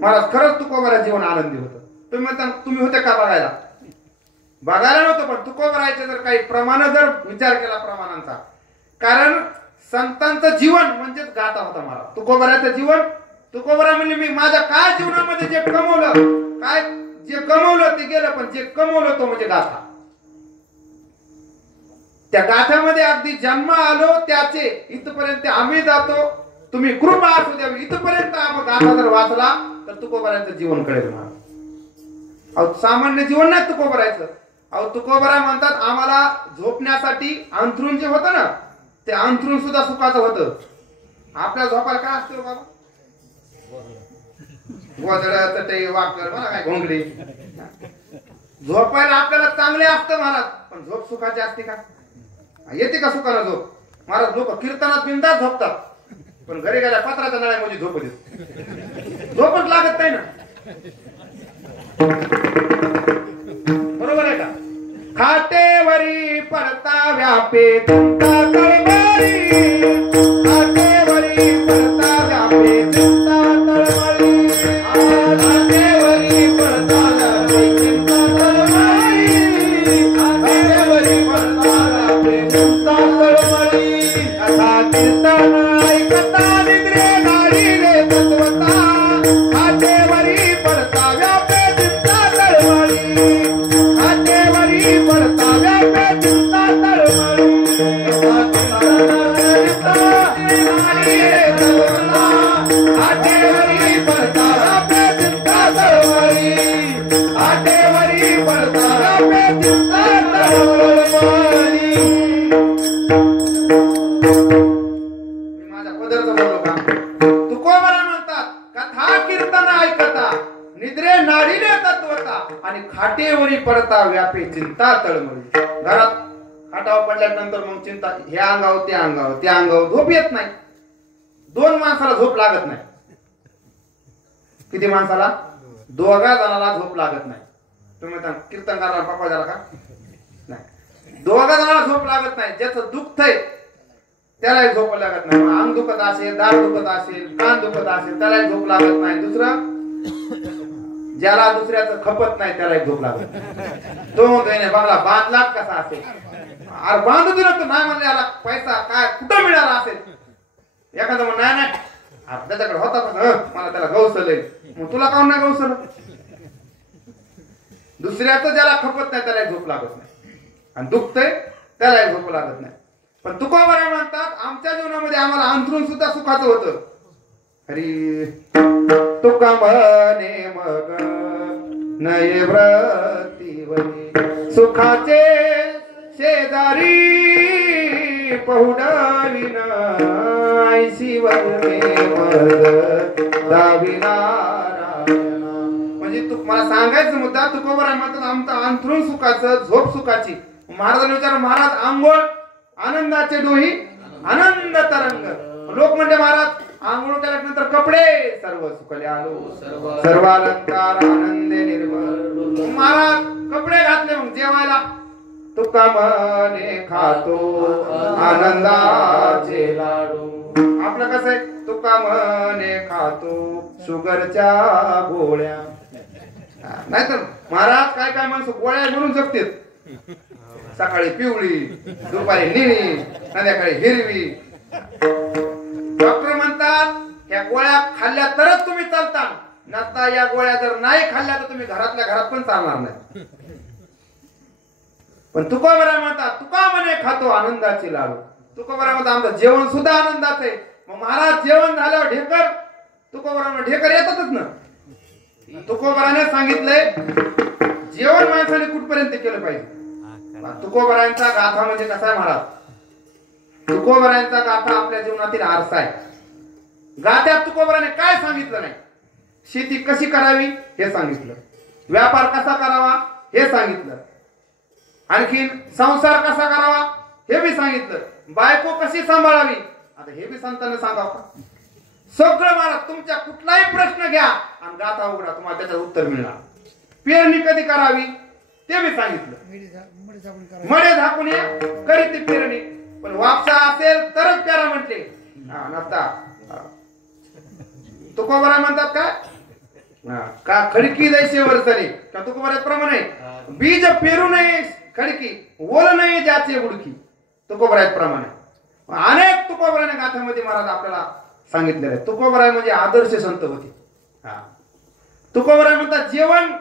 महाराज खरंच तुकोबरा जीवन आनंदी होतं. तुम्ही म्हणता तुम्ही होते का बघायला, बघायला नव्हतं, पण तुकोबरायचे जर काही प्रमाण जर विचार केला प्रमाणांचा, कारण संतांचं जीवन म्हणजेच गाथा होता. महाराज तुकोबराचं जीवन, तुकोबरा म्हणजे मी माझ्या काय जीवनामध्ये जे कमवलं, काय जे कमवलं ते गेलं, पण जे कमवलं तो म्हणजे गाथा. त्या गाथ्यामध्ये अगदी जन्म आलो त्याचे इथपर्यंत आम्ही जातो, तुम्ही कृपा असू द्यावी इथपर्यंत आपण गाथा जर वाचला तर तुकोबराचं जीवन कळेल. महाराज अहो सामान्य जीवन नाही तुकोबरायचं. अहो तुकोबरा म्हणतात आम्हाला झोपण्यासाठी अंथरूण जे होतं ना, ते अंथरूण सुद्धा सुखाचं होतं. आपल्या झोपायला काय असतं बाबा, गोधड चटई वाकर मला काय घोंगडी, झोपायला आपल्याला चांगले असतं महाराज, पण झोप सुखाची असते का, येते का सुखाला झोप. महाराज लोक कीर्तनात बिंदास झोपतात, पण घरी गेल्या पत्राच्या नळ्यामध्ये झोप येते, झोपच लागत नाही ना. बरोबर आहे का. खाटेवरी पडता व्यापे चिंता तळमळी, खाटेवरी पडता व्यापे चिंता तळमळी, खाटेवरी पडता व्यापे चिंता तळमळी, खाटेवरी पडता व्यापे चिंता तळमळी. असा कीर्तन ऐकता निद्रे नाडी रे तत्वता, खाटेवरी पडता व्यापे चिंता तळमळी, खाटेवरी पडता व्यापे चिंता तळमळी. खाटेवरी पडता व्यापे चिंता तळमळी, खाटेवरी पडता व्यापे चिंता तळमळी. मी माझ्या पदरचं बोललो का. तुकोबरा म्हणतात कथा कीर्तन ऐकता निद्रे नाडीने तत्वता, आणि खाटेवरी पडता व्यापे चिंता तळमळी. घरात खाटावर पडल्यानंतर मग चिंता, हे अंगावर त्या अंगावर त्या अंगावर, झोप येत नाही. 2 माणसाला झोप लागत नाही. किती माणसाला, 2 जणाला झोप लागत नाही. तुम्ही कीर्तन करायला पप्पा झाला का नाही, 2 जणाला झोप लागत नाही. ज्याचं दुःख आहे त्यालाही झोप लागत नाही. अंग दुखत असेल, दाढ दुखत असेल, कान दुखत असेल, त्यालाही झोप लागत नाही. दुसरं ज्याला दुसऱ्याचं खपत नाही त्याला एक झोप लागत. तो म्हणतोय नाही बघला बांधला कसा असेल, अरे बांधू दिला तर नाही म्हणले याला पैसा काय कुठं मिळाला असेल. एखादं म्हण नाही नाही अरे त्याच्याकडे होता पण मला त्याला गवसलंय, मग तुला काऊन नाही गवसलं. दुसऱ्याचं ज्याला खपत नाही त्याला झोप लागत नाही आणि दुखतंय त्याला झोप लागत नाही. पण तुकोबाराय म्हणतात आमच्या जीवनामध्ये आम्हाला अंथरूण सुद्धा सुखाचं होतं. हरी तुका म्हणे मग नये व्रतीवरी सुखाचे शेजारी पहुडविन शिवने मद दाविनारायण. म्हणजे तू मला सांगायचं मुद्दा तुकोबाराय म्हणतात आमचं अंथरूण सुखाचं झोप सुखाची. महाराजांनी विचार महाराज आंघोळ आनंदाचे डोही आनंद तरंग. लोक म्हणते महाराज आंघोळ केल्यानंतर कपडे सर्व सुखले आलो सर्व अलंकार आनंदे निर्मळ. महाराज कपडे घातले मग जेवायला तुका म्हणे खातो आनंदाचे लाडू. आपलं कसं आहे तुका म्हणे खातो शुगरच्या गोळ्या. नाहीतर महाराज काय काय माणसं गोळ्या म्हणून जगतात. सकाळी पिवळी दुपारी निळी संध्याकाळी हिरवी. डॉक्टर म्हणतात या गोळ्या खाल्ल्या तरच तुम्ही चालता, नसता या गोळ्या जर नाही खाल्ल्या तर तुम्ही घरातल्या घरात पण चालणार नाही. पण तुकोबाराय म्हणतात तुका म्हणे खातो आनंदाची लाडू. तुकोबाराय म्हणतात आमचं जेवण सुद्धा आनंदाचं आहे. मग महाराज जेवण झाल्यावर ढेकर तुकोबाराय ढेकर येतातच ना. तुकोबाराने सांगितलंय जेवण माणसाने कुठपर्यंत केलं पाहिजे. तुकोबारायांचा गाथा म्हणजे कसा आहे महाराज, तुकोबारायांचा गाथा आपल्या जीवनातील आरसा आहे. गाथ्यात तुकोबाराने काय सांगितलं नाही. शेती कशी करावी हे सांगितलं, व्यापार कसा करावा हे सांगितलं, आणखीन संसार कसा करावा हे बी सांगितलं, बायको कशी सांभाळावी आता हे बी संतांना सांगावं का. सगळं महाराज तुमच्या कुठलाही प्रश्न घ्या आणि गाथा उघडा तुम्हाला त्याचं उत्तर मिळणार. पेरणी कधी करावी ते बी सांगितलं, मळे झाकून करीत ती पेरणी. पण वापसा असेल तरच पेरा म्हटले. नसता तुकोबाराय म्हणतात का खडकी जैसे वरसली का तुकोबाराय प्रमाणे बीज पेरू नये खडकी ओल नाही ज्याचे बुडकी. तुकोबाराय प्रमाणे अनेक तुकोबाराने गाथामध्ये महाराज आपल्याला सांगितलेलं आहे. तुकोबाराय म्हणजे आदर्श संत होते. तुकोबाराय म्हणतात जेवण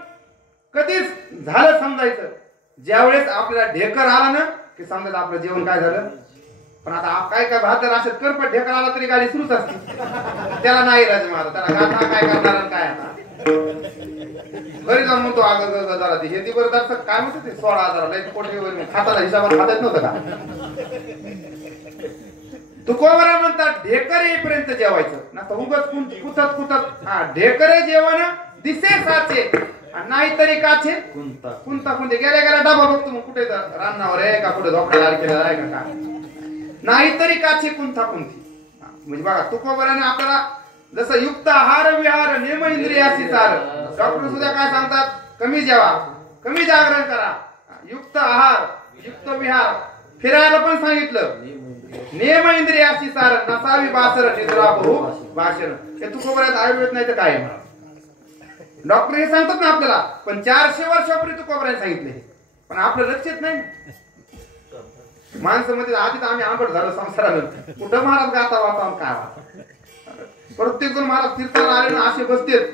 कधीच झालं समजायचं ज्यावेळेस आपल्याला ढेकर आला ना की समजायचं आपलं जेवण काय झालं. पण आता काय काय भात असेल करपट ढेकर आला तरी गाडी सुरूच असते, त्याला नाही राज महाराज त्याला गाथा काय करणार काय. आता घरी जाऊन म्हणतो अगं जरा हे ती बरं दर्शक काय म्हणते ते 16,000 लई कोटी खाताला हिसाबाला खाता येत नव्हतं का. तुकोबाराय म्हणतात ढेकर येईपर्यंत जेवायचं ना उगच कुतत कुतत. ढेकरे जेवण दिसे साचे नाहीतरी काचे कुंता कुंते गेल्या गेल्या डबा बघतो मग कुठे रान्नावर आहे का कुठे धोका लाल केलेला आहे का काय. नाहीतरी काचे कुंथा कुंती. म्हणजे बघा तुकोबाराने आपल्याला जसं युक्त आहार विहार नियम इंद्रियाची चाल. डॉक्टर सुद्धा काय सांगतात कमी जेवा कमी जागरण करा, युक्त आहार युक्त विहार. फिरायला पण सांगितलं नियम इंद्रियाची चाल नसावी बासर निद्रा बहु भाषण. हे तुकोबारात आयुर्वेद नाही तर काय डॉक्टर हे सांगतात ना आपल्याला. पण 400 वर्षापूर्वी तुकोबाराने सांगितले पण आपलं लक्षात नाही. माणसं मध्ये आधीच आम्ही आंबट झालो संसारानं कुठं महाराज गाता वाचा काय वाचा. प्रत्येक जण महाराज तीर्थाला आले ना असे बसतेत.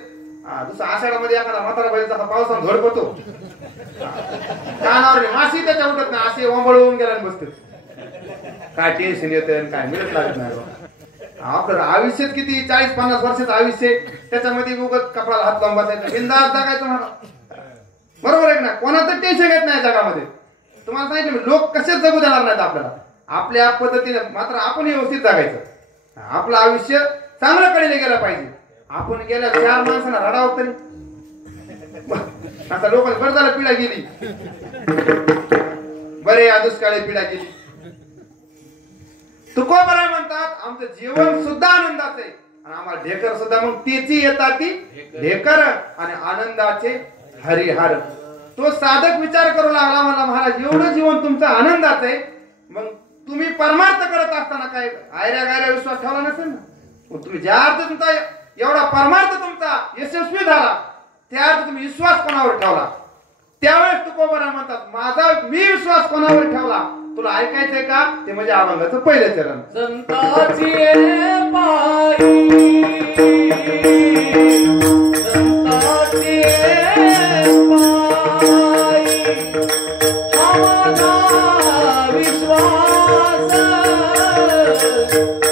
दुसऱ्या आषाढामध्ये एखादा म्हातारा बाईचा पावसानं झडपतो कानावर माशी त्याच्या उठत नाही असे ओंबळून गेला बसते. काय टेन्शन येतं काय मिळत लागत नाही. आपलं आयुष्यात किती 40-50 वर्षाचं आयुष्य त्याच्यामध्ये उगत कपडाला हात लावून बसायचं बिंदास जगायचं महाराज. बरोबर आहे ना. कोणाचं टेन्शन येत नाही जगामध्ये. तुम्हाला सांगितलं लोक कसेच जगू देणार नाहीत आपल्याला. आपल्या पद्धतीने मात्र आपण व्यवस्थित जगायचं. आपलं आयुष्य चांगलं कडेला गेलं पाहिजे. आपण गेल्या 4 माणसांना रडावं तरी आता लोकांना बरं झालं पिढा गेली बरे या दुष्काळी पिढा गेली. तुकोबाराय म्हणतात आमचं जीवन सुद्धा आनंदाचं आहे आणि आम्हाला ढेकर सुद्धा मग त्याची येतात ती ढेकर आणि आनंदाचे हरिहर. तो साधक विचार करू लागला मला महाराज एवढं जीवन तुमचं आनंदाचं आहे मग तुम्ही परमार्थ करत असताना काय आयऱ्या गायऱ्या विश्वास ठेवला नसेल ना. तुम्ही ज्या अर्थ तुमचा एवढा परमार्थ तुमचा यशस्वी झाला त्यात तुम्ही विश्वास कोणावर ठेवला त्यावेळेस तुकोबाराय म्हणतात माझा मी विश्वास कोणावर ठेवला तुला ऐकायचंय का ते म्हणजे अभंगाचं पहिलं चरण. संताची पायी संताची पायी माझा विश्वास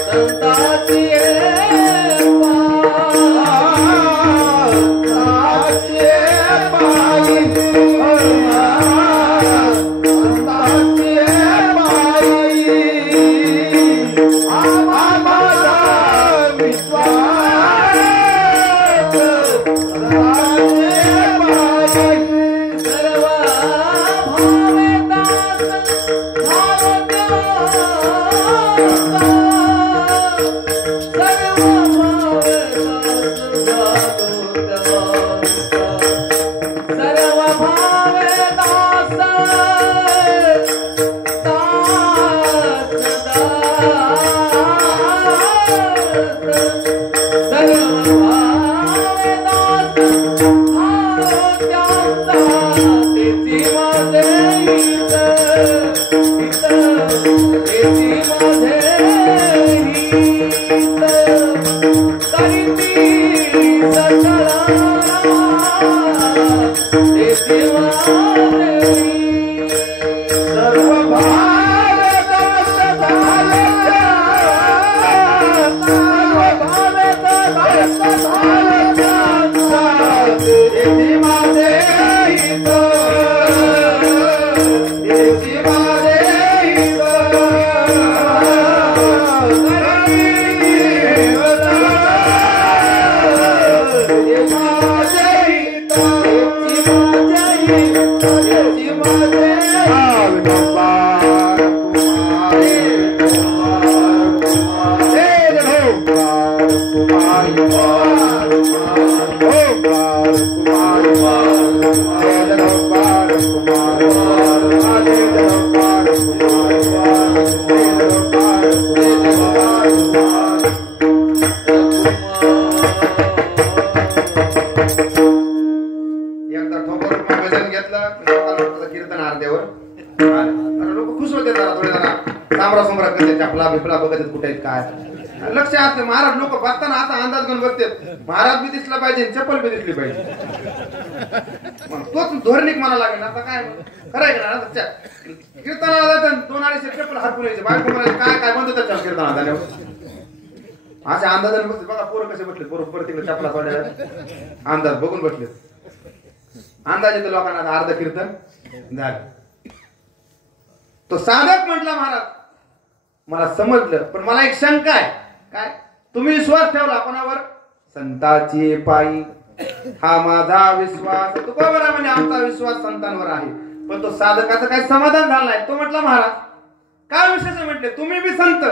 संताची लक्ष असते महाराज लोक बघताना असा अंदाज घेऊन बघतात महाराज बी दिसला पाहिजे चप्पल बी दिसली पाहिजे मग तोच धोरणिक म्हणा लागेल आता काय कराय का कीर्तनाला जातात 2-2.5 चप्पल हातून यायचे बायको म्हणायचे काय काय म्हणतो त्याच्या कीर्तनाला झाल्यावर अशा अंदाजाने बसले बघा पोरं कसे बसले पोरं तिकडे चपला सोडल्या अंदाज बघून बसले अंदाजे तर लोकांना अर्ध कीर्तन झालं. तो साधक म्हटला महाराज मला समजलं पण मला एक शंका आहे काय तुम्ही विश्वास ठेवला कोणावर संताची पायी हा माझा विश्वास तुकोबाराय म्हणजे आमचा विश्वास संतांवर आहे पण तो साधकाचं काय समाधान झालं नाही. तो म्हटला महाराज काय विशेष म्हटले तुम्ही बी संत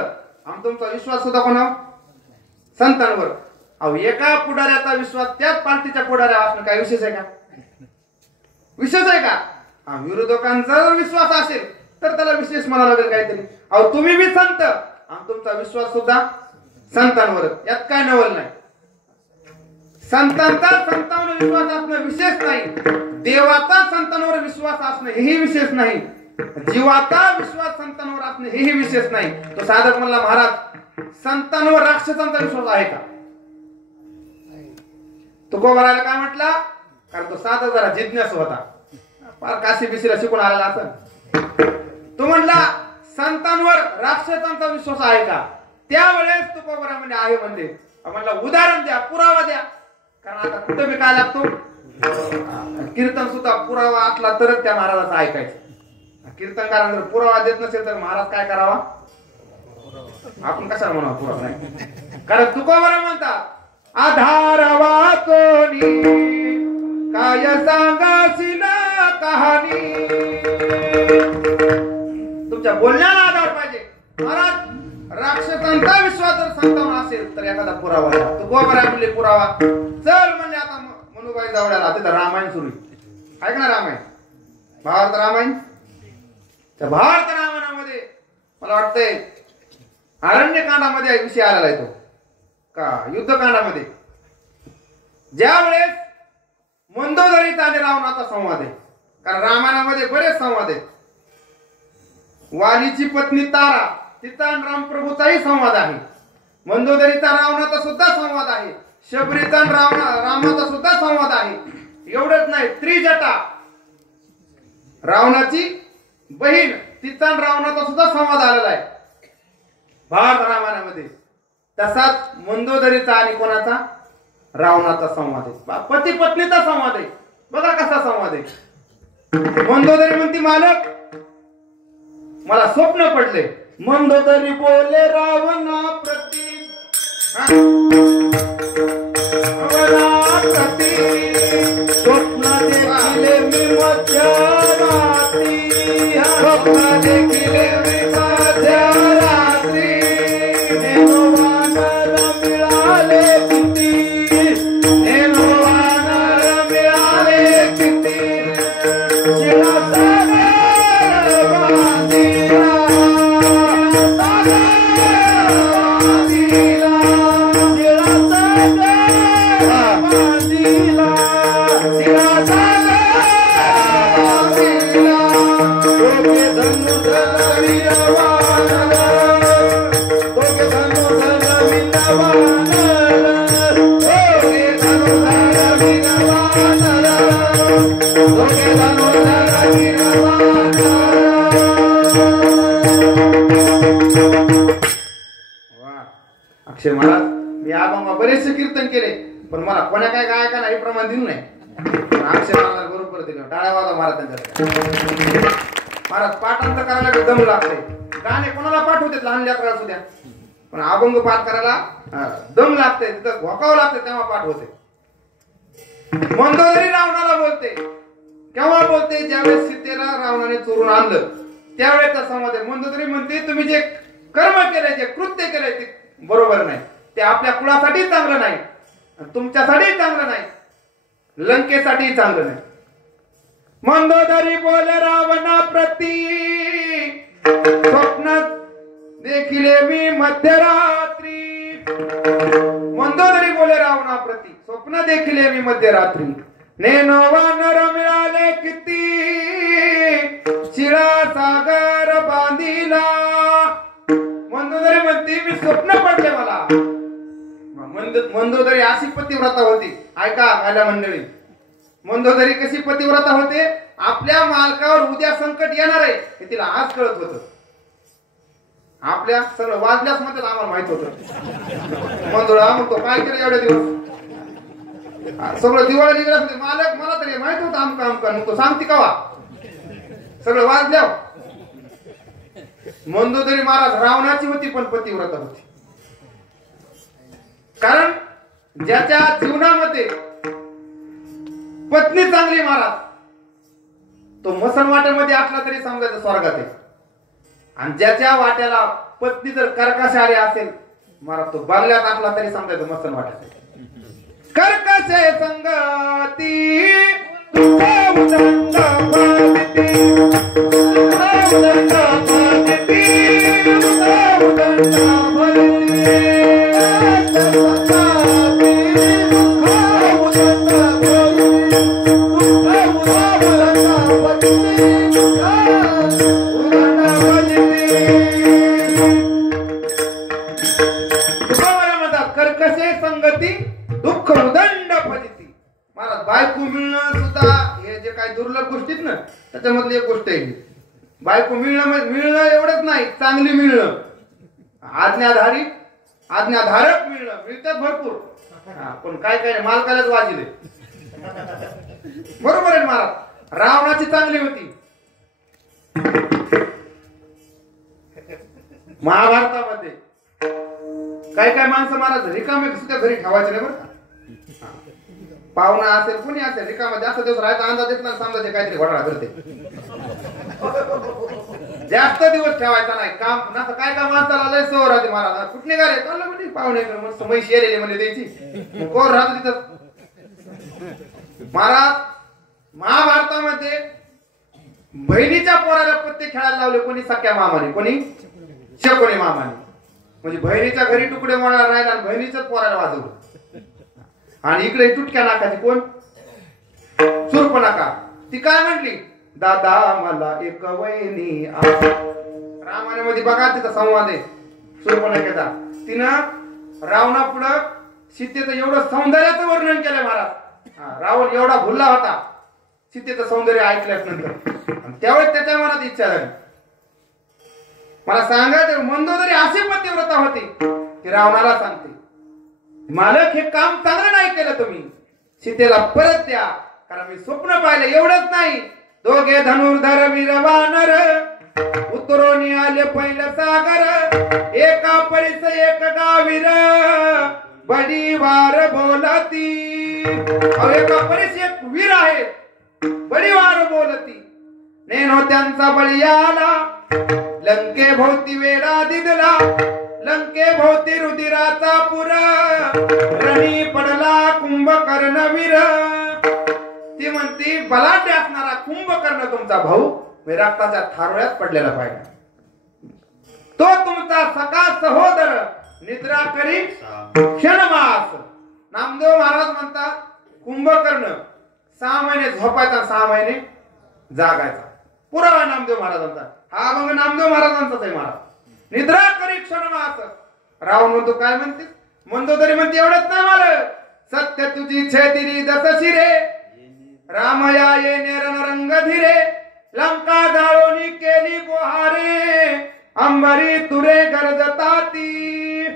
तुमचा विश्वास होता कोणावर संतांवर. अहो एका पुढाऱ्याचा विश्वास त्याच पार्टीच्या पुढाऱ्या असणं काय विशेष आहे का विशेष आहे का विरोधकांचा जर विश्वास असेल तर त्याला विशेष म्हणावं लागेल काहीतरी. अहो तुम्ही बी संत तुमचा विश्वास सुद्धा संतांवर यात काय नवल नाही. संतांचा संतांवर विश्वास असणं विशेष नाही देवाचा संतांवर विश्वास असणं हेही विशेष नाही जीवाचा विश्वास संतांवर असणं हेही विशेष नाही. तो साधक म्हणला महाराज संतांवर राक्षसांचा विश्वास आहे का तुकोबारायला काय म्हटला कारण तो साधक जरा जिज्ञासू होता फार काशी बिशीला शिकून आलेला असं तो म्हणला संतांवर राक्षसांचा विश्वास आहे का त्यावेळेस तुकोबाराय म्हणजे आहे म्हणले म्हणला उदाहरण द्या पुरावा द्या कारण आता कुठे बी काय लागतो कीर्तन सुद्धा पुरावा असला तरच त्या महाराजाचं ऐकायचं कीर्तनकारांना जर पुरावा देत नसेल तर महाराज काय करावा आपण कशाला म्हणावा पुरावा नाही कारण तुकोबाराय म्हणतात आधार वाचोनी काय सांगाशील कहाणी तुमच्या बोलण्याला आधार पाहिजे महाराज राक्षसांचा विश्वास जर संतांवर असेल तर एखादा पुरावा द्या. तुकोबाराय म्हणले पुरावा चल म्हणले आता मनुबाई जवळला तिथं रामायण सुरू ऐक ना रामायण भारत रामायण त्या भारत रामायणामध्ये मला वाटतंय अरण्यकांडामध्ये विषय आलेला आहे तो का युद्धकांडामध्ये ज्या वेळेस मंदोदरीचा आणि रावणाचा संवाद आहे. कारण रामायणामध्ये बरेच संवाद आहेत. वालीची पत्नी तारा तिचा आणि रामप्रभूचाही संवाद आहे. मंदोदरीचा रावणाचा सुद्धा संवाद आहे. शबरीचा आणि रामाचा सुद्धा संवाद आहे. एवढंच नाही, त्रिजटा रावणाची बहीण तिचा आणि रावणाचा सुद्धा संवाद आलेला आहे भारत रामायणामध्ये. तसाच मंदोदरीचा आणि कोणाचा रावणाचा संवाद आहे. पती पत्नीचा संवाद आहे. बघा कसा संवाद आहे. मंदोदरी म्हणती मालक मला स्वप्न पडले. मंदोदरी बोले रावणा प्रती स्वप्न देखिले मी मध्यरात्री. स्वप्न देखिले मी मध्यरात्री. नेनो वानर मिळाले किती. नेनो वानर मिळाले किती. शिळासागर बांधिला. अक्षय महाराज, मी अभंग बरेचसे कीर्तन केले पण मला कोणा काय गायका नाही प्रमाण दिलं नाही. अक्षय महाराज बरोबर दिलं. टाळ्या वाजवा महाराज त्यांच्या. महाराज पाठांतर करायला दम लागते. गाणे कोणाला पाठवते लहान लेकराला सुद्धा, पण अभंग पाठ करायला दम लागते, तिथं घोकावं लागते तेव्हा पाठ होते. मंदोदरी रावणाला बोलते. केव्हा बोलते? ज्यावेळेस सीतेला रावणाने चोरून आणलं त्यावेळेचा संवाद आहे. मंदोदरी म्हणते तुम्ही जे कर्म केले, जे कृत्य केले ते बरोबर नाही. ते आपल्या कुळासाठी चांगलं नाही, तुमच्यासाठी चांगलं नाही, लंकेसाठी चांगलं नाही. मंदोदरी बोले रावणा प्रती. स्वप्न देखिले मी मध्यरात्री. मंदोदरी बोले रावणा प्रती. स्वप्न देखिले मी मध्यरात्री. नेनो वानर मिळाले किती. शिळा सागर बांधिला. मंदोदरी म्हणते मी स्वप्न पडले मला. मंदोदरी अशी पतिव्रता होती. ऐका माझ्या मंडळी, मंदोदरी कशी पतिव्रता होते? आपल्या मालकावर उद्या संकट येणार आहे हे तिला आज कळत होतं. आपल्या सगळं वाजल्यास म्हणतात आम्हाला माहित होतं. मंदोळा म्हणतो काय केलं एवढे दिवस, सगळं दिवाळी निघाला. मालक मला तरी माहित होतं आमका आमका. म्हणतो सांगते कवा सगळं वाजल्या. मंदोदरी महाराज रावणाची होती पण पतिव्रता होती. कारण ज्याच्या जीवनामध्ये पत्नी चांगली महाराज तो मसन वाट्यामध्ये असला तरी समजायचं स्वर्गात आहे. आणि ज्याच्या वाट्याला पत्नी जर कर्कशारी असेल महाराज तो बागल्यात असला तरी समजायचं मसन वाट्यात. कर्कशे संगती कर्कशे संगती दुःख उदंड फजिती. महाराज बायको मिळणं सुद्धा हे जे काही दुर्लभ गोष्टीत ना त्याच्यामधली एक गोष्ट आहे. बायको मिळणं एवढंच नाही, चांगली मिळणं, आज्ञाधारक मिळणं. मिळतात भरपूर, पण काय काय मालकालाच वाजिले. बरोबर आहे महाराज. रावणाची चांगली होती. महाभारतामध्ये काय काय माणसं महाराज रिकामे सुद्धा घरी ठेवायचे नाही बरं का. पाहुणा असेल कुणी असेल रिकामा जास्त दिवस राहायचा अंदाज येत नाही, समजायचे काहीतरी घोटाळा करते. जास्त दिवस ठेवायचा नाही. काम नसं काय काय माणसाला लय सवय राहते. महाराज कुठे निघाले चाललं म्हणजे पाहुणे मस्त म्हैशी आलेली म्हणजे द्यायची कोण राहतो तिथं. महाराज महाभारतामध्ये बहिणीच्या पोराला पत्ते खेळायला लावले. कोणी सख्या मामाने, कोणी शकुनी मामाने. म्हणजे बहिणीच्या घरी तुकडे मोडायला राहिला आणि बहिणीच पोराला वाजवलं. आणि इकडे तुटक्या नाकाची कोण शूर्पणखा ती काय म्हटली, दादा मला एक वहिनी रामायण मध्ये बघा तिचा संवाद आहे शूर्पणखेचा. तिनं रावणा पुढं सीतेचं एवढं सौंदर्याचं वर्णन केलंय महाराज. रावण एवढा भुलला होता सीतेचं सौंदर्य ऐकल्यानंतर. त्यावेळेस त्याच्या मनात इच्छा झाली, मला सांगायचं मंदोदरी अशी पतिव्रता होती की रावणाला सांगते, मालक हे काम चांगलं नाही केलं तुम्ही, सीतेला परत द्या, कारण मी स्वप्न पाहिलं. एवढंच नाही, दोघे धनुर्धर वीर वानर उतरोनी आले पहिलं सागर, एका परिस एक गावीर बडी वार बोलती. एका परिस एक वीर आहे बडी वार बोलती, नेनो त्यांचा बळी आला, लंके भोवती वेडा दिदला, लंके भोवती रुधिराचा पुर, रणी पडला कुंभकर्ण वीर. ती म्हणती बलाढ्य असणारा कुंभकर्ण तुमचा भाऊ मी रक्ताच्या थारोळ्यात पडलेला पाहिजे, तो तुमचा सखा सहोदर निद्रा करी क्षणमास. नामदेव महाराज म्हणतात कुंभकर्ण 6 महिने झोपायचा, 6 महिने जागायचा. पुरावा नामदेव महाराजांचा, हा मग नामदेव महाराजांचाच आहे महाराज. निद्रा करी क्षणमास. रावण म्हणतो काय म्हणते, मंदोदरी म्हणते एवढंच नाही मला, सत्य तुझी छेदिरी दस शिरे, रामया येणे रणरंग धीरे, लंका जाळोनी केली गोहारे, अंबरी तुरे गरजताती.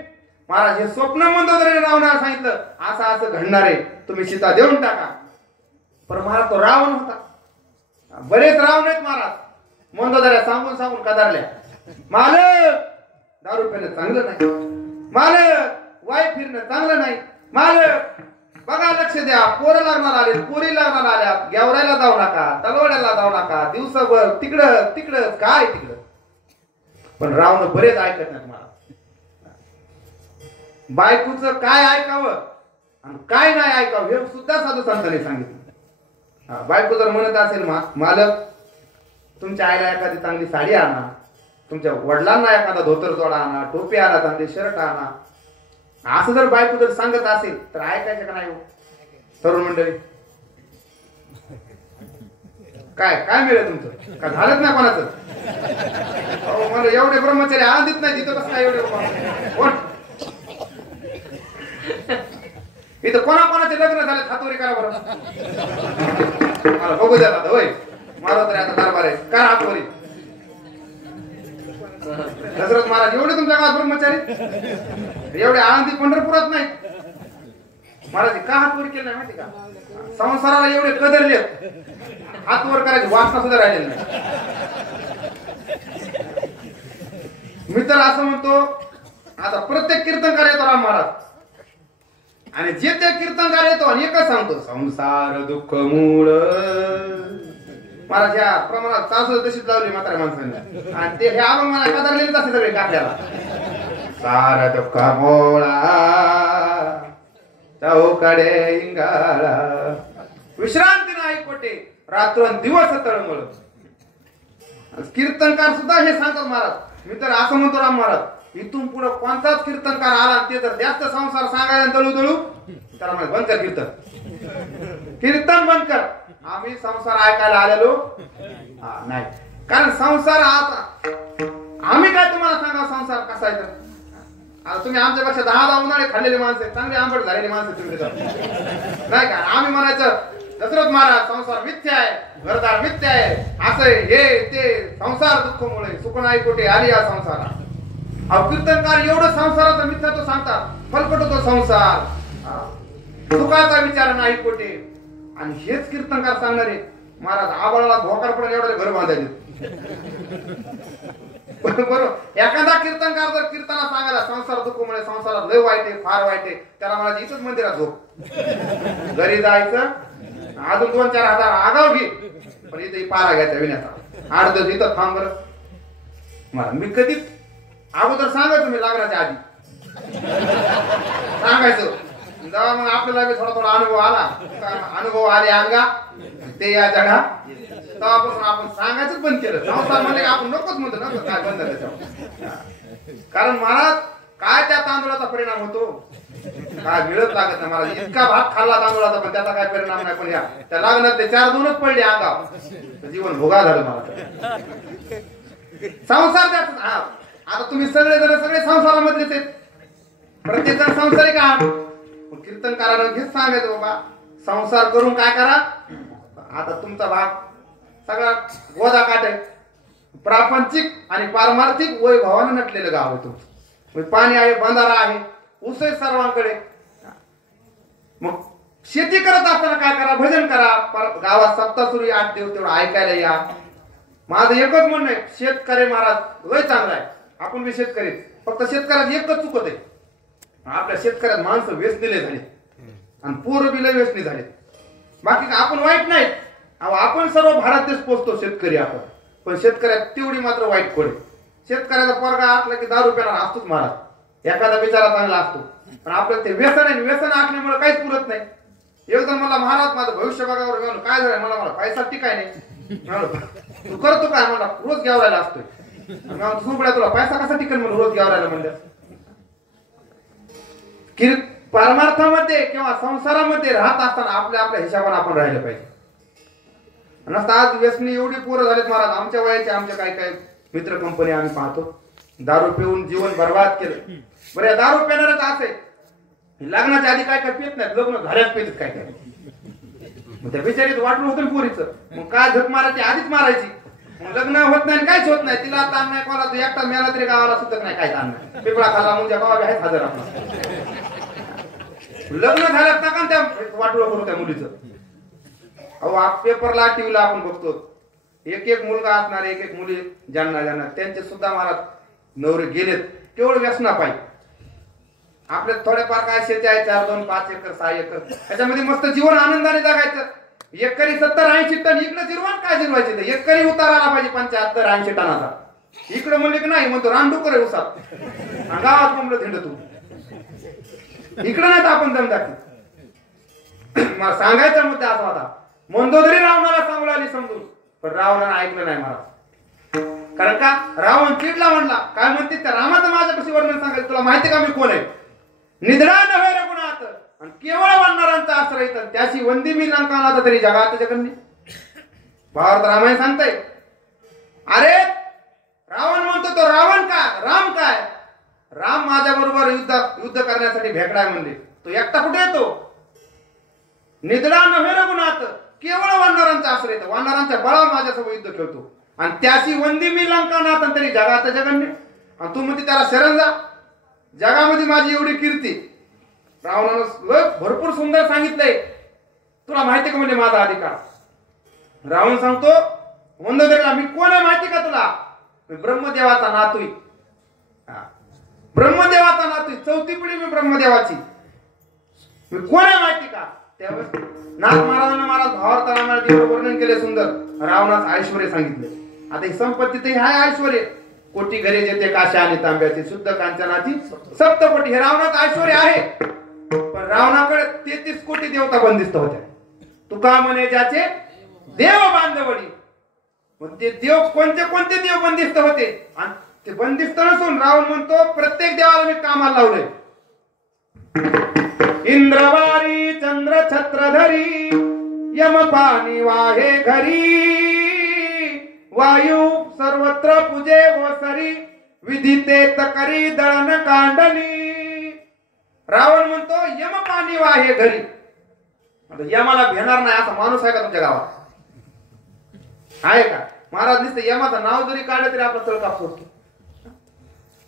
महाराज हे स्वप्न मंदोदरी रावणाला सांगितलं असं असं घडणार आहे, तुम्ही सीता देऊन टाका. पण महाराज तो रावण होता. बरेच रावण आहेत महाराज, मंदोदऱ्या सांगून सांगून कदारल्या, मालक दारू पिणं चांगलं नाही, मालक वाय फिरणं चांगलं नाही, मालक बघा लक्ष द्या, पोरं लागणार आले, पोरी लागणार आल्या, गेवरायला जाऊ नका, तलवाड्याला जाऊ नका, दिवसाभर तिकडं तिकडं काय तिकडं. पण रावण बरेच ऐकत नाहीत महाराज. बायकोचं काय ऐकावं आणि काय नाही ऐकावं हे सुद्धा साधू संतांनी सांगितलं. बायको जर म्हणत असेल मालक तुमच्या आईला एखादी चांगली साडी आणा, तुमच्या वडिलांना एखादा धोतर जोडा आणा, टोपी आणा, चांगली शर्ट आणा, असं जर बायको जर सांगत असेल तर ऐकायचं का नाही. तरुण मंडळी काय काय मिळेल तुमचं का झालंच नाही कोणाचं. मला एवढे ब्रह्मचारी आनंदित नाही तिथं कसं काय एवढे कोण इथं कोणाकोणाचे लग्न झाले हातोरी करा बरं, मला बघू द्या आता. होय मला तरी आता दरबार आहे करा हातोरी. दशरथ महाराज एवढे तुमच्या गावात ब्रह्मचारी, एवढे आनंदी पंढरपुरात नाही महाराज. का हात वर केलं नाही माहिती का, संसाराला एवढे कदरले, हात वर करायची वासना सुद्धा राहिलेली नाही. मी तर असं म्हणतो आता प्रत्येक कीर्तनकार येतो राम महाराज, आणि जे ते कीर्तनकार येतो आणि एकच सांगतो संसार दुःख मूळ. महाराज या प्रमाणात चालू तशीच लावली म्हाताऱ्या माणसाने, आणि ते हे अभंग मला कदरलेलेच असे सगळे काढल्याला. सार दुःख मोळा चौकडे इंगाळा, विश्रांती नाही कोटे रात्रंदिवस तळमळ. कीर्तनकार सुद्धा हे सांगतात महाराज. मी तर असं म्हणतो राम महाराज, इथून पुढे कोणताच कीर्तनकार आला ते जर जास्त संसार सांगायला दळू दळू त्याला म्हणा बंद कर कीर्तन, कीर्तन बंद कर. आम्ही संसार ऐकायला आलेलो नाही, कारण संसार आता आम्ही काय तुम्हाला सांगा संसार कसा आहे. तर आता तुम्ही आमच्यापेक्षा 10 उन्हाळे खाल्लेले माणसं, चांगले आंबट झालेले माणसं तुम्ही नाही का. आम्ही म्हणायचं दशरथ महाराज संसार मिथ्या आहे, घरदार मिथ्या आहे, असं हे ते संसार दुःखमुळे सुख नाही कुठे आली या संसारा. कीर्तनकार एवढं संसाराचा मिथ्या तो सांगतात, फलकट होतो संसार, सुखाचा विचार नाही कुठे. आणि हेच कीर्तनकार सांगणारे महाराज आबाळाला भोकाड पडेल एवढे घर बांधायचे. बरोबर, एखादा कीर्तनकार जर कीर्तना सांगायला संसार दुःखमुळे संसारात लय वाईट आहे, फार वाईट आहे, त्याला मला इथंच मंदिरात झोप, घरी जायचं अजून 2-4 हजार आगाव घे, पण इथे पारा घ्यायचा विण्याचा 8 दिवस इथं थांब. बरं मला मी कधीच अगोदर सांगायचं, मी लागण्याच्या आधी सांगायचं. जेव्हा मग आपल्याला थोडा थोडा अनुभव आले अंगा ते या जगा, तेव्हापासून आपण सांगायचंच बंद केलं. संसार म्हणजे आपण नकोच म्हणतो ना काय बंद त्याच्यावर. कारण महाराज काय त्या तांदूळाचा परिणाम होतो, काय मिळत लागत नाही मला. इतका भात खाल्ला तांदूळाचा पण त्याचा काय परिणाम नाही. पण या त्या लागणार ते 4-2च पडले अंगावर. जीवन भोगा झालं मला. संसार द्या. आता तुम्ही सगळे संसारामधलेच आहेत. प्रत्येक जण संसारिक आहात. कीर्तनकारानं घेत सांगायचं बाबा संसार करून काय करा. आता तुमचा भाग सगळा गोदा काट आहे. प्रापंचिक आणि पारमार्थिक वैभवानं नटलेलं गाव आहे तुमचं. पाणी आहे, बंधारा आहे, ऊस आहे सर्वांकडे. मग शेती करत असताना काय करा, भजन करा. गावात सप्ताह सुरू 8 दिवस तेवढं ऐकायला या. माझं एकच म्हणणं आहे, शेतकरी महाराज लय चांगला आहे. आपण बी शेतकरी. फक्त शेतकऱ्यात एकच चुकत आहे, आपल्या शेतकऱ्यात माणसं व्यसनीले झाले आणि पोरं बी लय व्यसनी झाले. बाकी आपण वाईट नाही. आपण सर्व भारत देश पोचतो शेतकरी आपण. पण शेतकऱ्यात तेवढी मात्र वाईट खोड. शेतकऱ्याचा पोरगा असला की दारू प्यायला असतोच महाराज. एखादा बिचारा चांगला असतो. पण आपल्याला ते व्यसन आहे. व्यसन असल्यामुळे काहीच पुरत नाही. एकदम मला महाराज माझं भविष्य बघावर घेऊन काय झालं, मला पैसा टिकाय नाही. तू करतो काय, मला रोज घ्यावरायला असतोय. सुबड्या तुला पैसा कसा टिकन म्हणून रोज घ्यावरायला म्हणलं. परमार्थामध्ये किंवा संसारामध्ये राहत असताना आपल्या हिशोबाने आपण राहिलं पाहिजे. नसता आज व्यसनी एवढी पोरं झालेत महाराज. आमच्या वयाचे आमच्या काही मित्र कंपनी आम्ही पाहतो दारू पिऊन जीवन बर्बाद केलं. बरं या दारू पिणारच असे लग्नाच्या आधी काय पित नाहीत, लग्न झाल्याच पित काय. मग त्या बिचारीत वाटलं होतं पोरीचं. मग काय झक मारायची आधीच मारायची. मग लग्न होत नाही, काहीच होत नाही. तिला ताण नाही, कोणाला तू एकटा मेला तरी गावाला सुद्धा नाही काय ताण नाही. पिपळा खाल्ला म्हणजे गावा आहेत हजार आपला. लग्न झाल्यात ना त्या वाटलं करू त्या मुलीचं. अहो पेपरला टीव्हीला आपण बघतो एक मुलगा असणार, एक मुली ज्यांना त्यांचे सुद्धा महाराज नवरे गेलेत केवळ व्यसना पाहिजे. आपल्या थोडेफार काय शेती आहे 4, 2, 5 एकर 6 एकर त्याच्यामध्ये मस्त जीवन आनंदाने जगायचं. एकरी 70-80 टन इकडे जिरवान काय जिरवायचे ते एकरी उतार आला पाहिजे 75-80 टनाचा. इकडे म्हणले की नाही म्हणतो रानडुकर आहे उसात गावात कोंबलं थिंड तू. इकडे नाही तर आपण दम दाखव. मला सांगायचा मुद्दा असा होता, मंदोदरी रावणाला सांगू आली समजून, पण रावणानं ऐकलं नाही महाराज. कारण का रावण चिडला म्हणला. काय म्हणते त्या रामाचं माझ्यापाशी वर्णन सांगायचं तुला माहिती का मी कोण आहे. निद्रा नव्हे रघुनाथ आणि केवळ वानरांचा आश्रय तर त्याची वंदी मी लंकानाथ तरी जगात जगन्नी. भावार्थ रामायण सांगताय. अरे रावण म्हणतो तो रावण काय, राम काय. राम माझ्या बरोबर युद्ध करण्यासाठी भेकडाय म्हणले. तो एकटा कुठे येतो. निद्रा नव्हे रघुनाथ केवळ वानरांचा आश्रय तर वानरांच्या बळा माझ्यासोबत युद्ध खेळतो आणि त्याची वंदी मी लंकानाथ तरी जगात जगन्य. आणि तू म्हणते त्याला शरण जा. जगामध्ये माझी एवढी कीर्ती. रावणानं भरपूर सुंदर सांगितलंय. तुला माहिती का म्हणजे माझा अधिकार. रावण सांगतो मंदोदरीला मी कोण आहे माहिती का तुला. मी ब्रह्मदेवाचा नातूय. ब्रह्मदेवाचा नातूय. 4थी पिढी मी ब्रह्मदेवाची. मी कोण आहे माहिती का. त्यावेळेस नाथ महाराजांना महाराज भावार्थ रामायणात वर्णन केले सुंदर. रावणाचं ऐश्वर सांगितले. आता ही संपत्ती तर हाय ऐश्वर. कोटी घरे जेते काशा आणि तांब्याची शुद्ध कांचनाची सप्तकोटी हे रावणाचं ऐश्वर आहे. पण रावणाकडे 33 कोटी देवता बंदिस्त होत्या. तुका म्हणे ज्याचे देव बांधवडी. मग ते देव कोणते देव बंदिस्त होते. आणि ते बंदिस्त नसून रावण म्हणतो प्रत्येक देवाला मी कामाला लावलंय. इंद्रवारी चंद्र छत्रधरी यम पाणी वाहे घरी वायू सर्वत्र पूजे व सरी विधिते तकरी दळण कांडणी. रावण म्हणतो यम पाणी वाहे घरी. आता यमाला भेणार नाही असा माणूस आहे का तुमच्या गावात. आहे का. महाराज नुसतं यमाचं नाव जरी काढलं तरी आपला तळकाप सोडतो.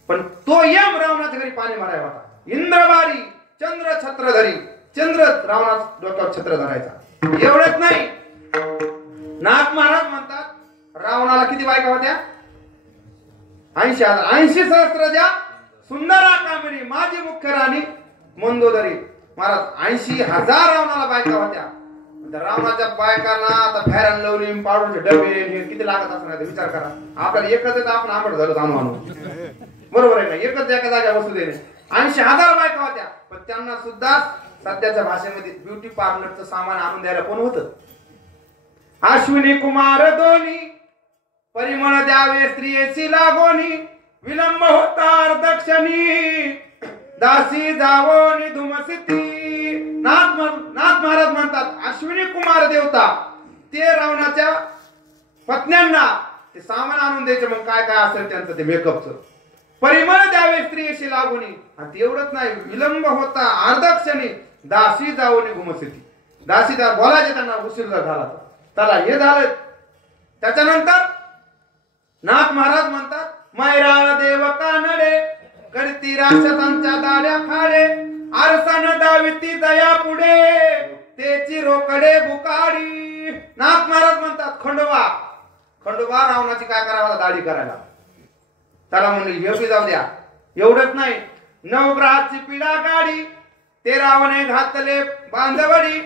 पण तो यम रावणाच्या घरी पाणी मारायला होता. इंद्रवारी चंद्र छत्रधरी. चंद्र रावणाच्या डोक्यावर छत्र धरायचा. एवढंच नाही नाथ महाराज म्हणतात रावणाला किती बायका होत्या 80,000. 80 सहस्त्र द्या सुंदरा कामिनी माझी मुख्य राणी मंदोदरी. महाराज 80,000 रावणाला बायका होत्या. रावणाच्या बायकांना आता फॅरन लवली पावडरचे डबे हे किती लागत असणार विचार करा. आपल्याला एकच आपण आंबट झालो आणू बरोबर आहे ना. एकच एका जागा वस्तू देणे. 80,000 बायका होत्या. पण त्यांना सुद्धा सध्याच्या भाषेमध्ये ब्युटी पार्लरचं सामान आणून द्यायला कोण होतं. अश्विनी कुमार दोन्ही परिमळ द्यावे स्त्रियेची लागोनी विलंब होता दक्षिणी दासी जावो निधुमसिती. नाथ महाराज म्हणतात अश्विनी कुमार देवता ते रावणाच्या पत्न्यांना ते सामान आणून द्यायचे. मग काय काय असेल त्यांचं ते मेकअपचं परिमळ द्यावे स्त्रीशी लागून. आणि एवढंच नाही, विलंब होता अर्धक्षणी दासी जावो निघुमसिती. दासी त्या बोलायचे त्यांना उशीर झाला त्याला हे झालं. त्याच्यानंतर नाथ महाराज म्हणतात मैराळ देव कानडे करती राक्षसांच्या दाड्या खाडे. आरसन दाविती दया पुढे तेची रोकडे बुकाडी. नाथ महाराज म्हणतात खंडोबा रावणाची काय करावा दाढी करायला. त्याला म्हणले हे बी जाऊ द्या. एवढंच नाही, नवग्रहाची पिढा गाडी ते रावणे घातले बांधवडी.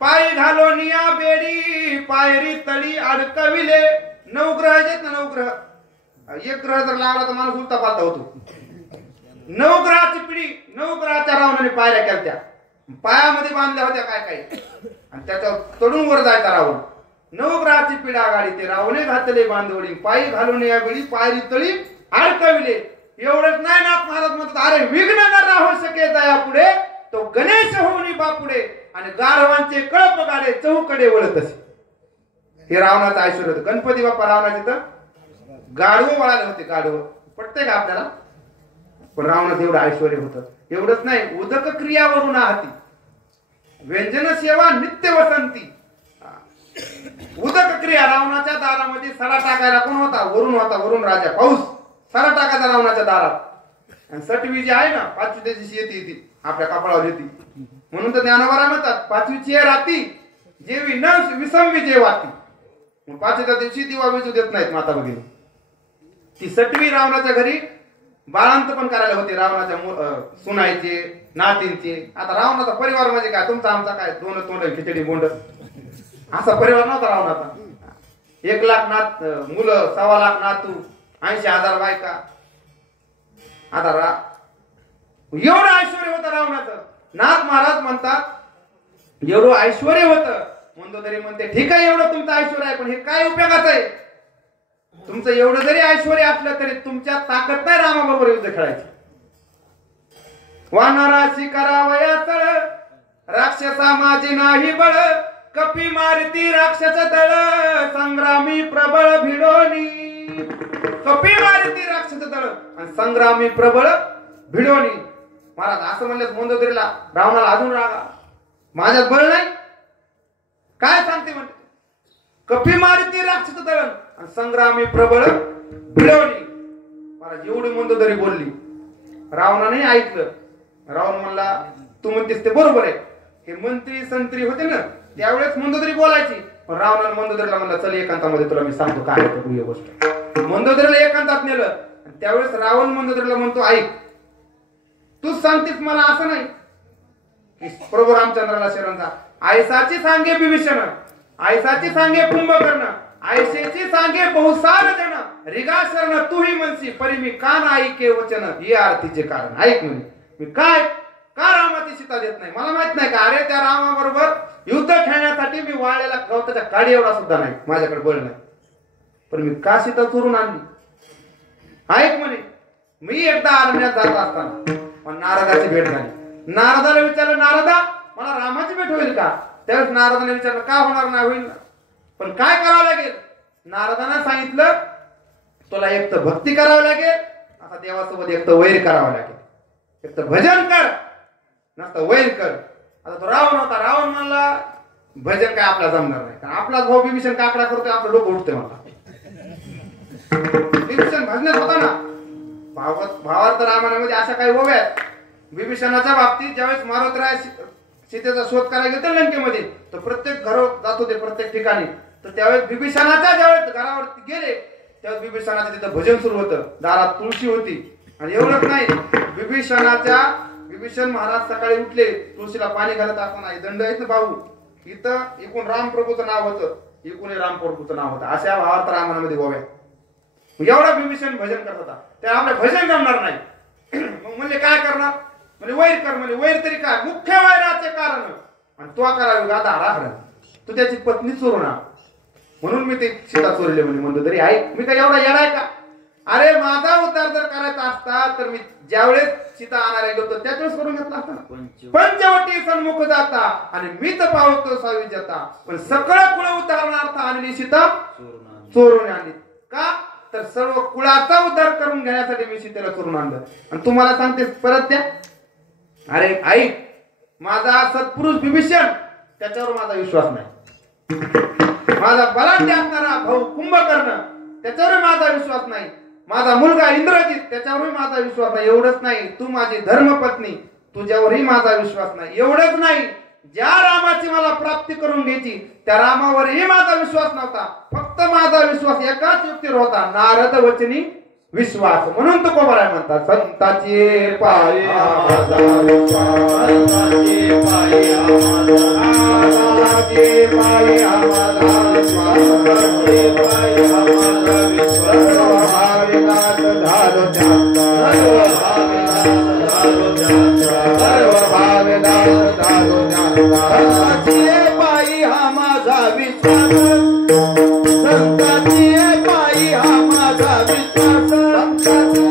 पायी घालोनिया बेडी पायरी तळी अडकविले. नवग्रह आहेत ना, नवग्रह एक ग्रह जर लावला तर माणूस उलटा पालता होतो. नवग्रहाची पिढी नवग्रहाच्या रावणाने पायऱ्या केल्या, पायामध्ये बांधल्या होत्या काय काय, आणि त्याच्यावर चढून वर जायचा रावण. नवग्रहाची पिढा गाडी ते रावणे घातले बांधवडी. पायी घालून या वेळी पायरी तळी अडकविले. एवढंच नाही, नाथ महाराज म्हणतात अरे विघ्न न राहू शके दया पुढे तो गणेश होऊन बापुढे. आणि गाढवांचे कळप गाडे चहूकडे वळत असे. हे रावणाचं ऐश्वर्य होतं. गणपती बाप्पा रावणाचे तर गाढव वळाले होते. गाढव पटतंय का आपल्याला? पण रावणाचं एवढं ऐश्वर्य होतं. एवढंच नाही, उदक क्रियावरून आहाती व्यंजन सेवा नित्य वसंती. उदक क्रिया रावणाच्या दारामध्ये सडा टाकायला कोण होता? वरून राजा पाऊस सडा टाकायचा रावणाच्या दारात. आणि सटवी जी आहे ना, पाचवी त्याची येते ती आपल्या कपाळावर येते. म्हणून तर ज्ञानोबा म्हणतात पाचवीची राती जेवी न विसंवी जेवाती. मग पाचव्या दिवशी दिवा विजू देत नाहीत माता भगिनी. ती सटवी रावणाच्या घरी बाळांत पण करायला होते. रावणाच्या सुनायचे नातींचे. आता रावणाचा परिवार म्हणजे काय, तुमचा आमचा काय, दोन तोंड खिचडी बोंड असा परिवार नव्हता रावणाचा. 1 लाख नात मुलं, 1.25 लाख नातू, 80,000 बायका. आता एवढं ऐश्वर्य होतं रावणाचं. नाथ महाराज म्हणतात एवढं ऐश्वर्य होतं. मंदोदरी म्हणते ठीक आहे एवढं तुमचं ऐश्वर्य आहे, पण हे काय उपयोगाचं आहे? तुमचं एवढं जरी ऐश्वर्य असलं तरी तुमच्या ताकद नाही रामाबरोबर युद्ध खेळायचं. वानराशी करावया तळ राक्षसा माझी नाही बळ. कपी मारती राक्षस दळ संग्रामी प्रबळ भिडोनी. कपी मारती राक्षस दळ आणि संग्रामी प्रबळ भिडोनी. महाराज असं म्हणलं मंदोदरीला रावणाला अजून रागा, माझ्यात बळ नाही काय सांगते म्हणते. कपी मारती राक्षस दळ आणि संग्रामी प्रबळ भिडोनी. महाराज एवढी मंदोदरी बोलली, रावणाने ऐकलं. रावण म्हणला तू म्हणतेस ते बरोबर आहे. हे मंत्री संत्री होते ना त्यावेळेस मंदोदरी बोलायची. पण रावणाने मंदोदरीला म्हणला चल एकांतामध्ये तुला मी सांगतो काय होतं ही गोष्ट. मंदोदरीला एकांतात नेलं. आणि त्यावेळेस रावण मंदोदरीला म्हणतो ऐक, तू सांगतेस मला असं नाही की प्रभू रामचंद्राला शरण जा. आयसाची सांगे विभीषण, आयसाची सांगे कुंभकर्ण, आयसेची सांगे बहुसार जन. रिगा शरण तूही म्हणसी परी मी कान ऐके वचन. हे आरतीचे कारण ऐक म्हणे. मी काय का रामाची सीता देत नाही? मला माहित नाही का? अरे त्या रामाबरोबर युद्ध खेळण्यासाठी मी वाळलेला गवताच्या काडी एवढा सुद्धा नाही माझ्याकडे बळ नाही, पण मी का सीता चोरून आणली ऐक म्हणे. मी एकदा अरण्यात जात असताना पण नारदाची भेट झाली. नारदाला विचारलं नारदा मला रामाची भेट होईल का? त्यावेळेस नारदाने विचारलं का होणार नाही? होईल ना, पण काय करावं लागेल? नारदाने सांगितलं तुला एक तर भक्ती करावी लागेल, आता देवासोबत एक तर वैर करावं लागेल. एक तर भजन कर नसतं वैर कर. आता तो रावण होता. रावण म्हणला भजन काय आपला जमणार नाही, कारण आपला भाऊ विभीषण काकडा करतोय आपलं डोकं उठतंय. मला विभीषण भजनात होता ना. भावार्थ रामायणामध्ये अशा काही ओव्या आहेत. विभीषणाच्या बाबतीत ज्यावेळेस मारुतराय सीतेचा शोध करायला गेले लंकेमध्ये तर प्रत्येक घरात जात होते प्रत्येक ठिकाणी. तर त्यावेळेस विभीषणाच्या ज्यावेळेस घरावरती गेले त्यावेळेस विभीषणाचं तिथं भजन सुरू होतं. दारात तुळशी होती. आणि एवढंच नाही, विभीषण महाराज सकाळी उठले तुळशीला पाणी घालत असताना दंड आहेत ना भाऊ, इथं एकूण रामप्रभूचं नाव होतं, एकूण रामप्रभूचं नाव होतं. अशा भावार्थ रामायणामध्ये गोव्या. एवढा विभीषण भजन करत होता. त्या आपल्या भजन जमणार नाही. मग म्हणले काय करणार? म्हणजे वैर कर. म्हणजे वैर तरी काय? मुख्य वैराचे कारण आणि तो करावी गादा राहणार तू त्याची पत्नी चोरून आण म्हणून मी ते सीता चोरले म्हणे. म्हणतो तरी ऐक मी काय एवढा येणार का? अरे माझा उद्धार जर करायचा असता तर मी ज्यावेळेस सीता आणायला गेलो त्याच वेळेस करून घेतला असता ना. पंचवटी सन्मुख जाता आणि मी तर पावतो सावी जाता, पण सगळं कुळ उद्धारणार्थ आणली सीता चोरून आणली. का तर सर्व कुळाचा उद्धार करून घेण्यासाठी मी सीतेला चोरून आणलं. आणि तुम्हाला सांगते परत द्या. अरे आई, माझा सत्पुरुष विभीषण त्याच्यावर माझा विश्वास नाही. माझा बलाढ्य असणारा भाऊ कुंभकर्ण त्याच्यावर माझा विश्वास नाही. माझा मुलगा इंद्रजित त्याच्यावरही माझा विश्वास नाही. एवढंच नाही, तू माझी धर्मपत्नी तुझ्यावरही माझा विश्वास नाही. एवढंच नाही, ज्या रामाची मला प्राप्ती करून घ्यायची त्या रामावरही माझा विश्वास नव्हता. फक्त माझा विश्वास एकाच व्यक्तीवर होता, नारद वचनी विश्वास. म्हणून तो कोबराय म्हणतात संताची पायी माझा विश्वास, संताची पायी माझा विश्वास, संताची पायी माझा विश्वास. झालो सर्व भाविदास झालो संताची पायी हा माझा विश्वास, संताची पायी हा माझा विश्वास,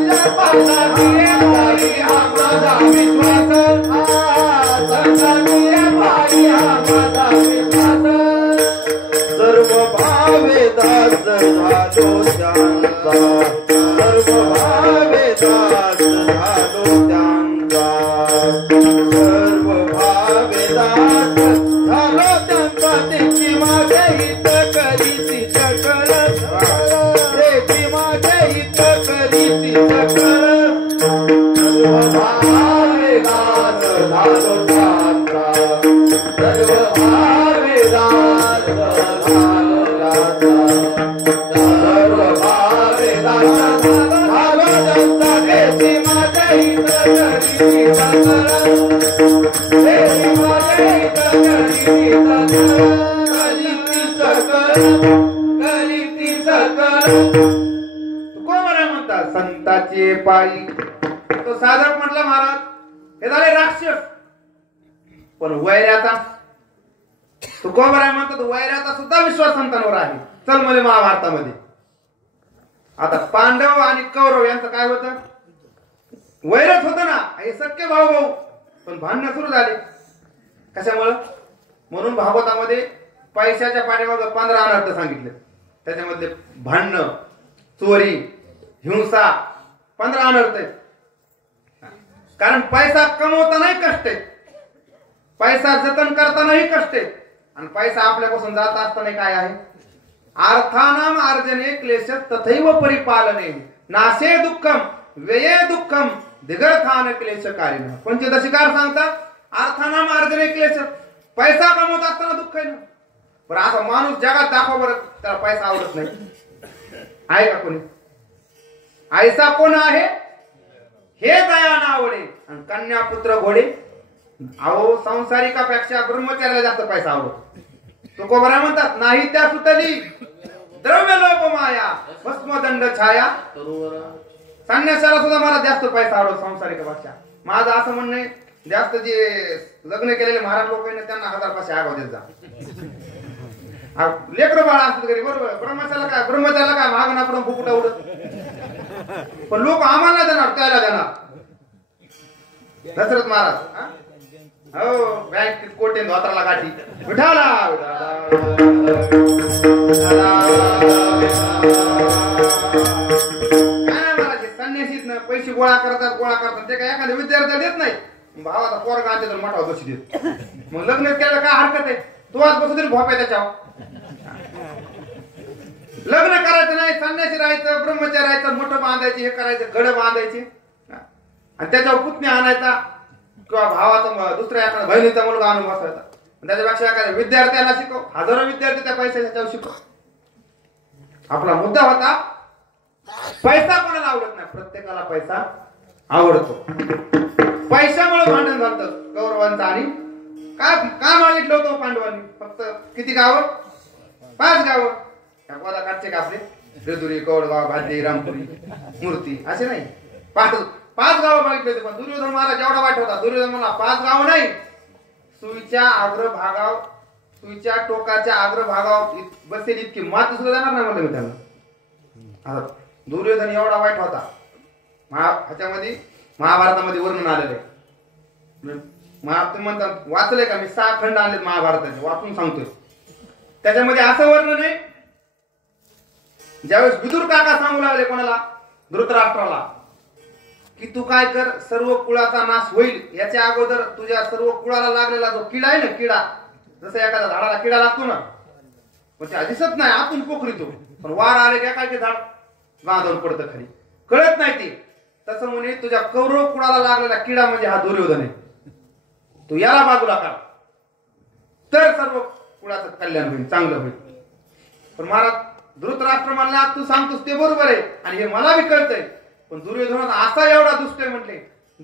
संताची पायी हा माझा विश्वास, संताची पायी हा माझा विश्वास. सर्व भाविदास झालो त्यांचा, सर्व भाविदास झालो त्यांचा, सर्व भाविदास झालो त्यांचा. त्याची माझे हित करीती सकळ, त्याची माझे हित करीती सकळ. सर्व भाविदास झालो त्यांचा, सर्व भाविदास झालो त्यांचा, सर्व भाविदास झालो त्यांचा. त्याची माझे हित करीती सकळ, त्याची माझे हित करीती सकळ. करीती सकळ, करीती सकळ. कोण म्हणतात संताची पायी. तो साधक म्हटला महाराज हे झाले राक्षस, पण वैऱ्याचा तो कोबराय म्हणतात वैऱ्याचा सुद्धा विश्वास संतांवर आहे. चल म्हणजे महाभारतामध्ये आता पांडव आणि कौरव यांचं काय होतं, वैरच होतं ना. हे सख्खे भाऊ भाऊ, पण भांडणं सुरू झाले. कशामुळं? म्हणून भागवतामध्ये पैशाच्या पाठीमागे 15 अनर्थ सांगितले. त्याच्यामधले भांडणं, चोरी, हिंसा 15 अनर्थ आहेत. कारण पैसा कमवतानाही कष्ट आहे, पैसा जतन करतानाही कष्ट आहे, आणि पैसा आपल्यापासून जात असताना काय आहे. अर्थानाम अर्जने क्लेश तथैव परिपालने नाशे दुःखम व्यये दुःखम दिगर्थान क्लेशकारिण. पंचदशिकार सांगतात अर्थानाम अर्जने क्लेश, पैसा कमवत असताना दुःख आहे ना. पण असा माणूस जगात दाखवा बरं त्याला पैसा आवडत नाही आहे का कोणी? ऐसा कोण आहे हे दया नावडे आणि कन्या पुत्र घोडे. अहो संसारिकापेक्षा ब्रह्मचार्याला जास्त पैसा आवडतो. तो कोबरा म्हणतात नाही त्या सुतली द्रव्य लोप माया भस्मदंड छाया. संन्यासाला सुद्धा मला जास्त पैसा आवडतो संसारिकापेक्षा. माझं असं म्हणणं आहे जास्त जे लग्न केलेले महाराज लोक आहे ना त्यांना 1000 पैसे आगाव देत जा. लेकरं बाळा असतात घरी बरोबर. ब्रह्मचार्याला काय महागणा पडून फुकुटा उडत, पण लोक आम्हाला देणार त्याला देणार. दशरथ महाराज हो बँक कोटे धोत्राला गाठी विठाला संन्यासीत ना पैसे गोळा करतात ते काय एखाद्या विद्यार्थ्याला देत नाही. भावाचा पोरगा आणते तर मोठा दोषी देत. मग लग्न केलं काय हरकत आहे, तू आज बसू तरी भोपाय त्याच्यावर. लग्न करायचं नाही, संन्यासी राहायचं, ब्रह्मचारी राहायचं, मोठं बांधायचे, हे करायचं, गड बांधायचे आणि त्याच्यावर पुतण्या आणायचा किंवा भावाचा दुसऱ्या एखाद्या बहिणीचा मुलगा आणून बसवायचा. त्याच्यापेक्षा एखाद्या विद्यार्थ्याला शिकव, हजारो विद्यार्थी त्या पैशाच्या त्याच्यावर शिकव. आपला मुद्दा होता पैसा कोणाला आवडत नाही, प्रत्येकाला पैसा आवडतो. पैशामुळे भांडण झालं कौरवांचं. आणि काय मागितलं होतं पांडवांनी? फक्त किती गावं? 5 गावं. काढचे का आपले रेदुरी, कौडगाव, भाजी, रामपुरी, मूर्ती असे नाही. 5 गावं मागितले होते. पण दुर्योधन मला जेवढा वाईट होता, दुर्योधन मला 5 गावं नाही, सुईच्या अग्रभागाव, सुईच्या टोकाच्या अग्रभागाव बसेल इतकी माती सुद्धा जाणार नाही म्हणलं मी त्यांना. दुर्योधन एवढा वाईट होता. ह्याच्यामध्ये महाभारतामध्ये वर्णन आलेलं आहे. तुम्ही म्हणतात वाचलंय का? मी 6 खंड आणलेत महाभारताचे, वाचून सांगतोय. त्याच्यामध्ये असं वर्णन आहे, ज्यावेळेस विदुर काका सांगू लागले कोणाला, धृतराष्ट्राला, की तू काय कर, सर्व कुळाचा नाश होईल याच्या अगोदर तुझ्या सर्व कुळाला लागलेला जो किडा आहे ना, किडा जसं एखाद्या झाडाला किडा लागतो ना, पण ते दिसत नाही, आतून पोखरीतो, पण वार आले का काय ते झाड बांधून पडतं खाली, कळत नाही ते. तसं म्हणे तुझ्या कौरव कुळाला लागलेला किडा म्हणजे हा दुर्योधन आहे, तू याला बाजूला काढ, तर सर्व कुळाचं कल्याण होईल, चांगलं होईल. पण महाराज धृतराष्ट्र म्हणला तू सांगतोस ते बरोबर आहे आणि हे मला बी कळतंय, पण दुर्योधन असा एवढा दुष्ट आहे म्हटले,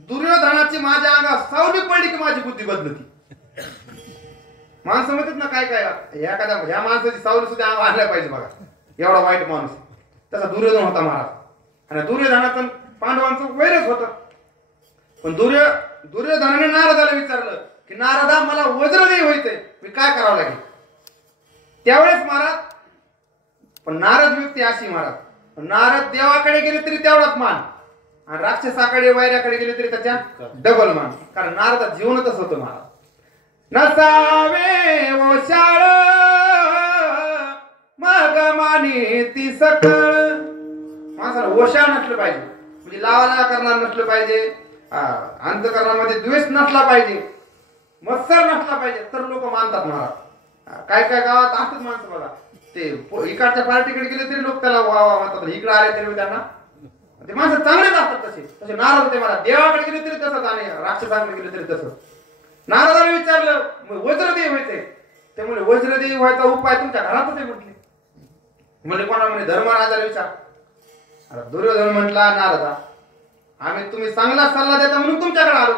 दुर्योधनाची माझ्या अंगात सावली पडली की माझी बुद्धी बदलती. माणसं म्हणतात ना काय काय एखाद्या ह्या माणसाची सावली सुद्धा अंग आणल्या पाहिजे बघा, एवढा वाईट माणूस. तसा दुर्योधन होता महाराज. आणि दुर्योधनाचं पांडवांचं वैरच होतं. पण दुर्योधनाने नारदाला विचारलं की नारदा मला वज्रदेव व्हायचंय, मी काय करावं लागेल? त्यावेळेस महाराज, पण नारद व्यक्ती अशी महाराज, नारद देवाकडे गेले तरी तेवढाच मान आणि राक्षसाकडे वैऱ्याकडे गेले तरी त्याच्या डबल मान, कारण नारदा जीवनच होतं महाराज. नसावे ओशाळ मग मानी ती सकळ. माणसाला ओशाळ नसलं पाहिजे, म्हणजे लावाला करणार नसलं पाहिजे, अंतकरणामध्ये द्वेष नसला पाहिजे, मत्सर नसला पाहिजे, तर लोक मानतात महाराज. काय काय गावात असतात माणसं बघा, ते इकडच्या पार्टीकडे गेले तरी लोक त्याला वा वा म्हणतात, इकडे आले तरी त्यांना ते माणसं चांगलेच असतात. तसे नारद होते मला, देवाकडे गेले तरी तसंच आणि राक्षसांकडे गेले तरी तसंच. नारदाने विचारलं वज्रदेव व्हायचे, ते म्हणजे वज्रदेव व्हायचा उपाय तुमच्या घरातच आहे म्हटले. म्हणजे कोणा म्हणे धर्मराजाला विचार. दुर्योधन म्हटला नारदा, आम्ही तुम्ही चांगला सल्ला देता म्हणून तुमच्याकडे आलो,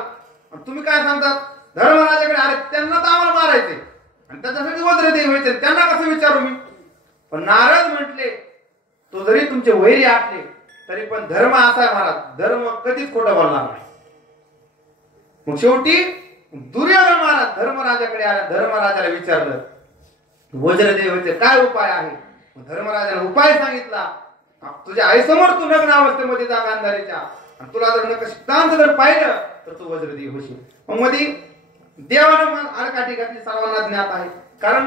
तुम्ही काय सांगतात धर्मराजाकडे आले, त्यांना तर आम्हाला मारायचे आणि त्याच्यासाठी वज्रदेव व्हायचे, त्यांना कसं विचारू मी? पण नारद म्हटले तो जरी तुमचे वैरी असले तरी पण धर्म असा आहे महाराज, धर्म कधीच खोटं बोलणार नाही. मग शेवटी दुर्योधन महाराज धर्मराजाकडे आला, धर्मराजाला विचारलं वज्रदेव व्हायचे काय उपाय आहे? धर्मराजाने उपाय सांगितला, तुझ्या आईसमोर तू नग्न अवस्थेमध्ये जा गांधारीच्या, आणि तुला जर नकशिकांत जर पाहिलं तर तू वज्रदेव होशील. मग मध्ये देवानं आडकाठी घातली, सर्वांना ज्ञात आहे. कारण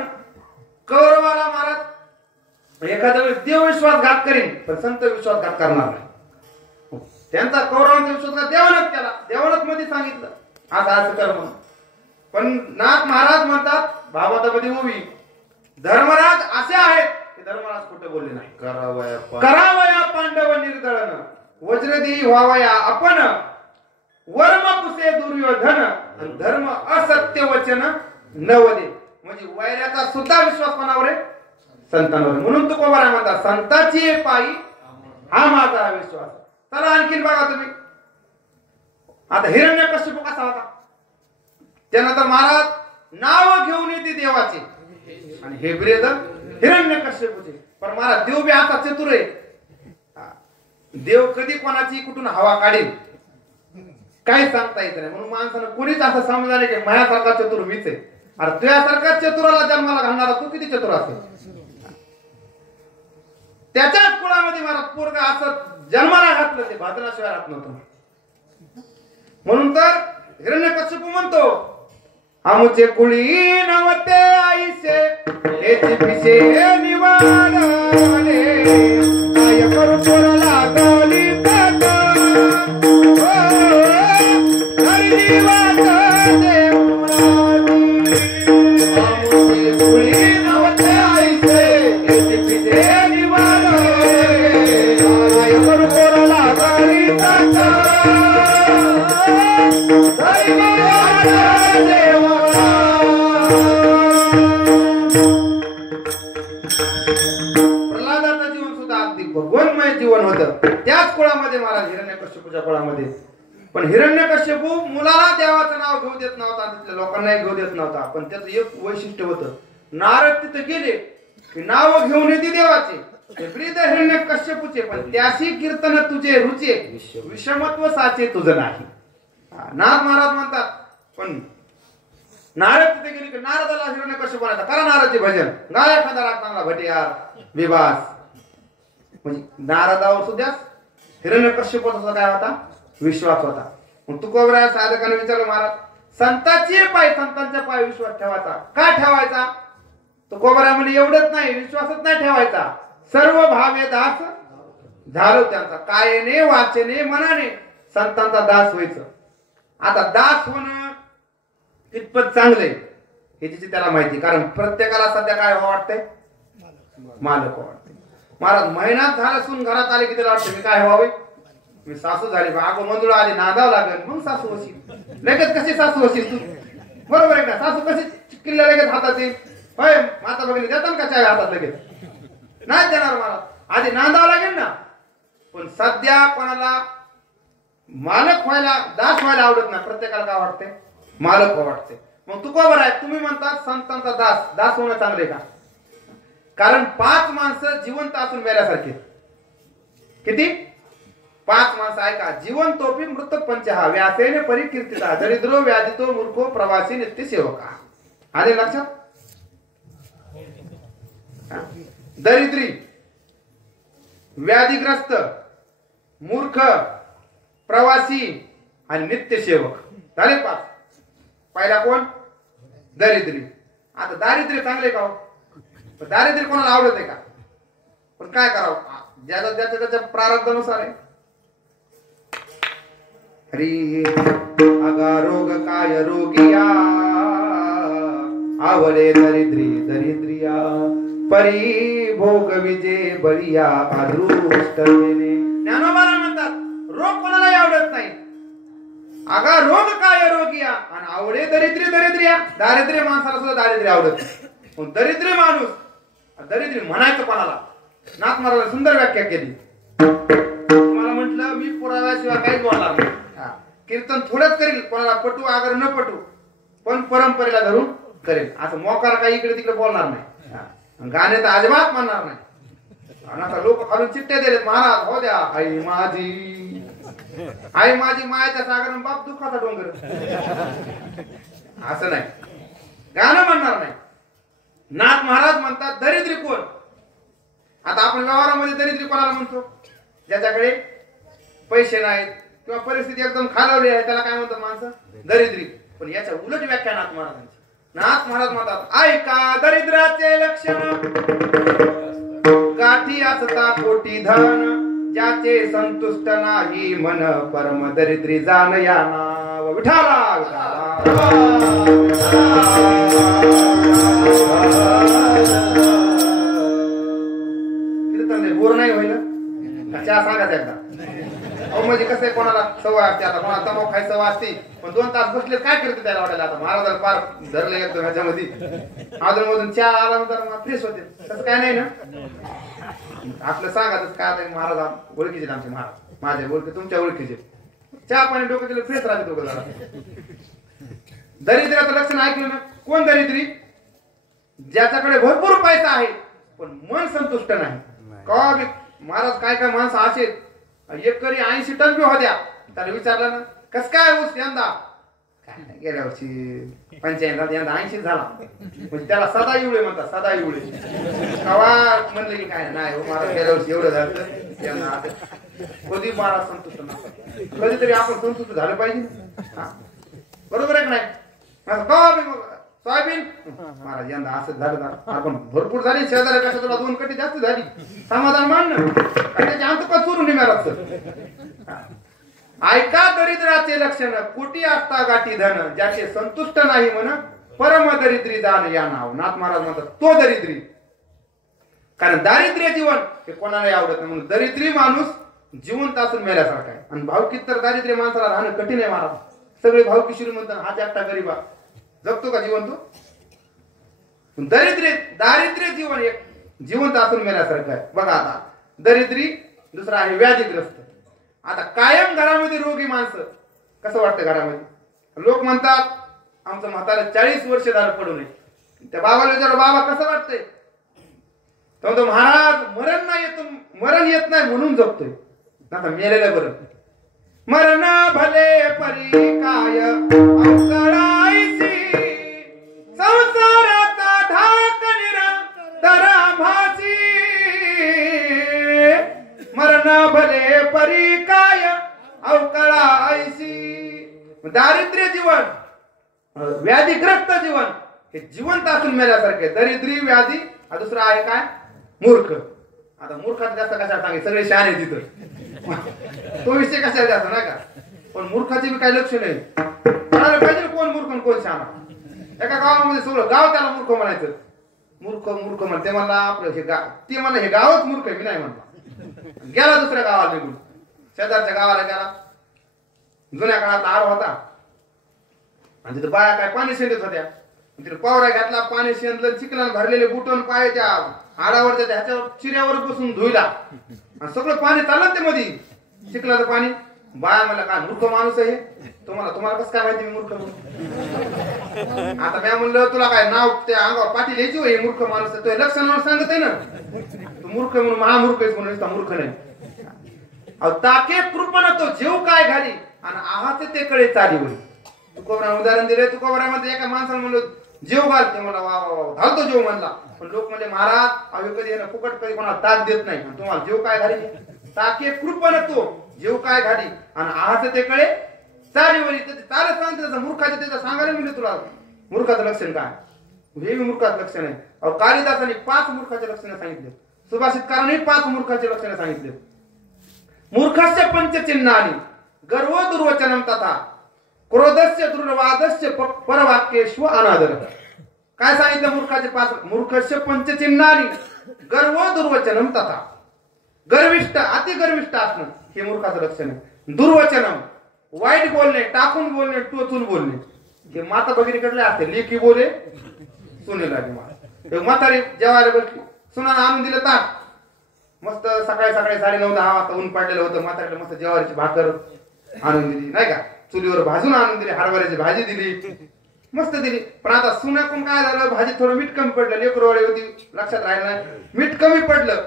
कौरवाला महाराज एखाद्या वेळेस देव विश्वासघात करीन पण संत विश्वासघात करणार नाही. त्यांचा कौरवांचा विश्वासघात देवानच केला, देवानच मध्ये सांगितलं असं असं कर म्हणून. पण नाथ महाराज म्हणतात भागवतामध्ये उभी, धर्मराज असे आहेत की धर्मराज खोटं बोलले नाही. करावया पांडव निर्दळन वज्रदेवी व्हावया आपण, वर्म पुसे दुर्योधन धर्म असत्य वचन नवदे. म्हणजे वैऱ्याचा सुद्धा विश्वास कोणावर आहे? संतांवर. म्हणून तो कोबरा म्हणतात संताची पायी हा माझा विश्वास. चला आणखीन बघा तुम्ही, आता हिरण्यकश्यप कसा होता? त्यानं तर महाराज नाव घेऊन येते देवाचे आणि हे ब्रेद हिरण्यकश्यपूचे. पण महाराज देव बी आता चतुर आहे, देव कधी कोणाची कुठून हवा काढेल काय सांगता येत नाही. म्हणून माणसानं कोणीच असं समजायला की माझ्यासारखा चतुर मीच आहे. अरे तुझ्यासारखा चतुराला जन्माला घालणारा तू किती चतुर असेल? त्याच्याच कुळामध्ये महाराज पोरगा असं जन्माला घातलं ते भाजल्याशिवाय राहत नव्हतं. म्हणून तर हिरण्यकश्यप म्हणतो आमचे कुळी नवते आईसे हेची पिशे निवाडले काय करू पोराला गली तक हरी वाट देवरानी. आमचे कुळी नवते आईसे हेची पिशे निवाडले काय करू पोराला गली तक हरी वाट देवरानी. प्रल्हादाचं जीवन सुद्धा अगदी भगवन्मय जीवन होतं त्याच कुळामध्ये महाराज हिरण्यकश्यपूच्या कुळामध्ये. पण हिरण्यकश्यपू मुलाला देवाचं नाव घेऊ देत नव्हता, तिथल्या लोकांनाही घेऊ देत नव्हता. पण त्याचं एक वैशिष्ट्य होतं, नारद तिथे गेले की नाव घेऊन येते देवाचे हिरण्यकश्यपूचे, पण त्याशी कीर्तन तुझे रुचे विषमत्व साचे तुझं नाही. नाथ महाराज म्हणतात पण नारद तिथे गेली की नारदाला हिरण्यकश्यप म्हणायचा करा नारदचे भजन, गाय एखादा राग चांगला भटियार विवास. म्हणजे नारदावर सुद्धा हिरण्यकश्यपाचा काय होता विश्वास होता. मग तुकोबराया साधकाने विचारलं महाराज संतांचे पाय संतांच्या पाय विश्वास ठेवायचा का ठेवायचा. तुकोबराया म्हणजे एवढंच नाही विश्वासच नाही ठेवायचा सर्व भावे दास झालो त्यांचा कायेने वाचेने मनाने संतांचा दास व्हायचं. आता दास होणं कितपत चांगलंय ह्याची त्याला माहिती कारण प्रत्येकाला सध्या काय वाटतंय मालक वाटतंय. महाराज महिन्यात झालं सून घरात आले की त्याला वाटतं मी काय व्हावे मी सासू झाली अगो मंजुळा आली नांदावं लागेल मग सासू होशील लगेच कशी सासू होशील तू बरोबर आहे का. सासू कशी किल्ला लगेच हातात येईल होय माता बघितली देतात का चाय हातात लगेच नाही देणार मला आधी नांदावं लागेल ना. पण सध्या कोणाला मालक व्हायला दास व्हायला आवडत नाही प्रत्येकाला काय वाटते मालक वाटते. मग तू बरोबर आहे तुम्ही म्हणता संतांचा दास दास होणं चांगले का कारण 5 माणसं जिवंत असून मेल्यासारखे किती 5 माणसं ऐका जीवन तोपी मृत पंचहा व्यासेने परिकीर्तिता दरिद्रो व्याधितो मूर्खो प्रवासी नित्य सेवका. आले लक्षात. दरिद्री व्याधिग्रस्त मूर्ख प्रवासी आणि नित्य सेवक झाले 5. पहिला कोण दरिद्री. आता दारिद्र्य चांगले का दारिद्र्य कोणाला आवडत आहे का पण काय करावं ज्याचा त्याच्या प्रारब्धानुसार आहे. हरी अगा रोग काय रोगिया आवडे दरिद्री दरिद्रिया परी भोग विजे बळिया अदृष्ट ज्ञानोबाला म्हणतात रोग कोणालाही आवडत नाही. अगा रोग काय रोगिया आणि आवडे दरिद्री दरिद्रिया दारिद्र्य माणसाला सुद्धा दारिद्र्य आवडत पण दरिद्री माणूस दरिद्री म्हणायचं कोणाला. नाथ महाराज सुंदर व्याख्या केली. मला म्हटलं मी पुराव्याशिवाय काहीच बोलणार नाही कीर्तन थोडंच करील कोणाला पटू अगर न पटू पण परंपरेला धरून करेल असं मोकार काही इकडे तिकडे बोलणार नाही. गाणे तर अजिबात म्हणणार नाही. आणि आता लोक खालून चिठ्ठ्या दिलेत महाराज हो द्या आई माझी मायाच्या सागर बाप दुःखाचा डोंगर असं नाही गाणं म्हणणार नाही. नाथ महाराज म्हणतात दरिद्री कोण. आता आपण व्यवहारामध्ये दरिद्री कोणाला म्हणतो ज्याच्याकडे पैसे नाहीत किंवा परिस्थिती एकदम खालावली आहे त्याला काय म्हणतात माणसं दरिद्री. पण याच्या उलट व्याख्या नाथ महाराजांची. नाथ महाराज म्हणतात ऐका दरिद्राचे लक्षण गाठी असता कोटी धन ज्याचे संतुष्ट नाही मन परम दरिद्री जाण या नाव विठाला कीर्तन बोर नाही होईल चहा सांगायचं एकदा. अहो म्हणजे कसं आहे कोणाला सवय असते आता कोणाला तंबाखू खायची सवय असते पण 2 तास बसले काय करते त्याला वाटायला. आता महाराजाला पार धरले एकदम ह्याच्यामध्ये अजून मधून चहा आला तर फ्रेश होते तसं काय नाही ना. आपलं सांगायचं काय आता महाराज ओळखीचे आमचे महाराज माझे ओळखी तुमच्या ओळखीचे चहा पाणी डोकं केलं फ्रेश राहते डोकं जरा. दरिद्राचं लक्षण ऐकलं ना कोण दरिद्री ज्याच्याकडे भरपूर पैसा आहे पण मन संतुष्ट नाही. का महाराज काय काय माणसं असे एकरी 80 टन बी होत्या त्याला विचारलं ना कस काय ऊस यंदा काय गेल्या वर्षी 85 यंदा 80 झाला म्हणजे त्याला सदा इवळे म्हणतात सदा इवळे. कवा म्हणलं की काय नाही हो महाराज गेल्या वर्षी एवढं झालं यंदा कधी महाराज संतुष्ट नसतात. कधीतरी आपण संतुष्ट झालं पाहिजे बरोबर आहे का नाही. कवा सोयाबीन महाराज यंदा असं झालं आपण भरपूर झाली शेजाऱ्या तुला 2 कटी जास्त झाली समाधान मानणं त्याची अंतपात सुरू निघाला. ऐका दरिद्राचे लक्षण कुटी असता गाठी धन ज्याचे संतुष्ट नाही म्हण परम दरिद्री जाण या नाव. नाथ महाराज म्हणतात तो दरिद्री कारण दारिद्र्य जीवन हे कोणालाही आवडत नाही म्हणून दरिद्री माणूस जिवंत असून मेल्यासारखा आहे. आणि भावकीत तर दारिद्र्य माणसाला राहणं कठीण आहे महाराज. सगळे भावकी श्रीमंत हाच एकटा गरीबा जगतो का जिवंत. दारिद्र्य जीवन एक जिवंत असून मेल्यासारखं आहे. बघा आता दरिद्री दुसरा आहे व्याधीग्रस्त. आता कायम घरामध्ये रोगी माणसं कसं वाटतं घरामध्ये लोक म्हणतात आमचं म्हातारा 40 वर्ष झालं पडू नये. त्या बाबाला विचार बाबा कसं वाटतंय तो महाराज मरण येत नाही म्हणून जगतोय. आता मेलेलं बरं मरण भले परी काय अवकळायची संसाराचा धाक निरंतर भासी बोले परी काय अवकळा ऐशी. दारिद्र्य जीवन, व्याधीग्रस्त जीवन हे जिवंत असून मेल्यासारखे. दरिद्री, व्याधी, हा दुसरा आहे काय, मूर्ख. आता मूर्खात जास्त कशाला सांगे, सगळे शहाणे तिथं तो विषय कशाला जास्त नाही का. पण मूर्खाचे बी काही लक्ष नाही. म्हणायला पाहिजे कोण मूर्ख कोण शहाणा. एका गावामध्ये सगळं गाव त्याला मूर्ख म्हणायचं. मूर्ख मूर्ख म्हणते मला आपलं हे गाव, ते मला हे गावच मूर्ख आहे, मी नाही म्हणला. गेला दुसऱ्या गावाला निघून, शेजारच्या गावाला गेला. जुन्या काळात आर होता आणि तिथे बाया काय पाणी शेंदत होत्या. तिथे पावरा घातला, पाणी शेंदलं, चिखलानं भरलेले बुटन पायाच्या हाडावरच्या ह्याच्यावर चिऱ्यावर बसून धुईला आणि सगळं पाणी चाललं ते मध्ये चिखलाचं पाणी. बाया म्हणला काय मूर्ख माणूस आहे, तुम्हाला कसं काय माहिती मी मूर्ख म्हणून. आता मी म्हणलं तुला काय नाव त्या अंगावर पाठी लिहायची होय, मूर्ख माणूस आहे, तो लक्षणावर सांगत आहे ना, तू मूर्ख म्हणून महामूर्ख आहेस म्हणून मूर्ख नाही. अहो ताके कृपण तो जेव काय घाली आणि आहात ते कळे चाली होई. तुकोबरा उदाहरण दिले. तुकोबरामध्ये एका माणसाला म्हणलं जेव घाल, ते मला वा वा वा घालतो जेव म्हणला. पण लोक म्हणजे महाराज अहो कधी फुकट कधी कोणाला ताक देत नाही, तुम्हाला जेव काय घाली. ताके कृपण तो जेव काय घाली आणि आहात ते कळे चालीवरी. चालत सांगते त्याचं मूर्खाचे, त्याचं सांगायला म्हणजे तुला मूर्खाचं लक्षण काय, हे मूर्खाचं लक्षण आहे. अहो कालिदासाने 5 मूर्खाचे लक्षण सांगितले, सुभाषितकारांनी 5 मूर्खाचे लक्षण सांगितले. मूर्खस्य पंचचिन्हानि गर्व दुर्वचनम तथा क्रोधस्य दुर्वादस्य परवाक्येषु अनादर. काय सांगितलं मूर्खाचे 5? मूर्खस्य पंचचिन्हानि गर्व दुर्वचनम तथा. गर्विष्ठ, अति गर्विष्ठ असणं हे मूर्खाचं लक्षण आहे. दुर्वचनम, वाईट बोलणे, टाकून बोलणे, टोचून बोलणे, हे माता भगिनीकडले असते. लेखी बोले सुनेला म्हातारी जेवायला बसली, सुनानं आणून दिलं ताक. मस्त सकाळी सकाळी 9:30 वाजता ऊन पडलेलं होतं. म्हातारीला मस्त जेवारीची भाकर आणून दिली नाही का, चुलीवर भाजून आणून दिली, हरभऱ्याची भाजी दिली, मस्त दिली. पण आता सुनाकून काय झालं, भाजी थोडं मीठ कमी पडलं, लेकरवाळी होती लक्षात राहिलं नाही, मीठ कमी पडलं.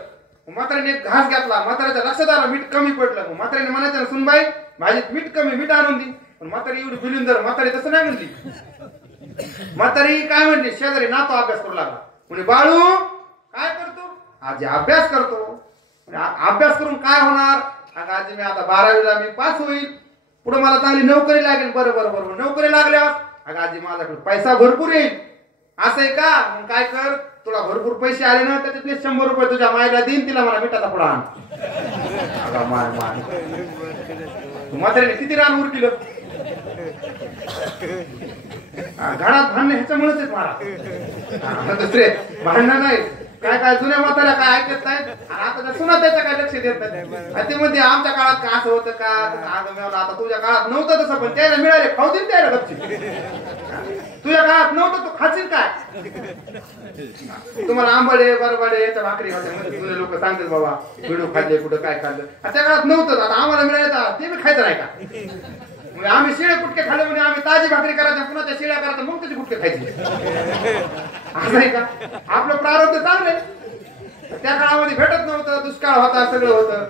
म्हातारीने एक घास घेतला, म्हाताऱ्याच्या लक्षात आलं मीठ कमी पडलं. म्हातारीने म्हणायचं ना सुनबाई भाजीत मीठ कमी, मीठ आणून दी. पण म्हातारी एवढी बिलिंदर, म्हातारी तसं नाही म्हणली. म्हातारी काय म्हणली, शेजारी नातो अभ्यास करू लागला. म्हणजे बाळू काय करतो, आजी अभ्यास करतो. अभ्यास करून काय होणार, अगं आजी मी आता 12वीला मी पास होईल, पुढे मला चांगली नोकरी लागेल. बरोबर बरोबर, नोकरी लागल्यावर अगं आजी माझ्याकडे पैसा भरपूर येईल. असं आहे का, मग काय कर, तुला भरपूर पैसे आले ना त्याच्यातले 100 रुपये तुझ्या मायला देईन, तिला मला मिठाचा पुडा आण. म्हातारीने किती रान उरकिलं. घरात भांडणे ह्याच्यामुळेच आहेत महाराज, दुसरे भांडणं नाही. काय काय जुन्या म्हाताऱ्या काय ऐकत नाहीत आणि आता सुना त्याच्या काय लक्ष देत नाही. ते मध्ये आमच्या काळात काय असं होतं का, आता तुझ्या काळात नव्हतं तसं, पण त्याला मिळाले खाऊ देईल त्याला गपची. तुझ्या काळात नव्हतं, तू खाशील काय. तुम्हाला आंबडे बरबडे याच्या भाकरी होत्या, जुने लोक सांगतात बाबा बिडू खाल्ले कुठं काय खाल्लं. त्या काळात नव्हतं, आता आम्हाला मिळालं ते बी खायचं नाही का. आम्ही शिळे कुटके खाल्ले म्हणजे आम्ही ताजी भाकरी करायच्या, पुन्हा त्या शिळ्या करायच्या, मग त्याचे कुटके खायचे. असं आहे का, आपलं प्रारब्ध चांगलंय. त्या काळामध्ये भेटत नव्हतं, दुष्काळ होता, सगळं होतं,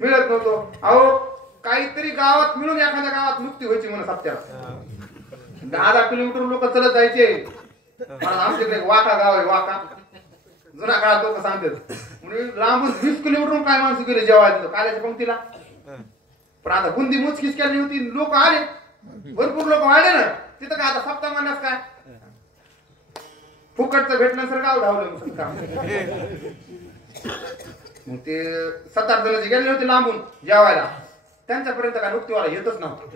मिळत नव्हतं. अहो काहीतरी गावात मिळून एखाद्या गावात मुक्ती व्हायची म्हणून सप्त्याला 10 किलोमीटर लोक चलत जायचे. आमच्याकडे वाका गाव आहे, वाका जुन्या काळात लोक सांगतात. म्हणजे लांबून 20 किलोमीटर काय माणसं गेले जेवायला काल्याच्या पंक्तीला. पण आता बुंदी मुचकीच केली होती, लोक आले, भरपूर लोक वाढले ना तिथं. काय आता सप्ताह महिन्यात काय फुकटचं भेटलं सर गाव धावलं. मग ते 7-8 जणांचे गेले होते लांबून जेवायला, त्यांच्यापर्यंत काय नुकतीवाला येतच नव्हतं.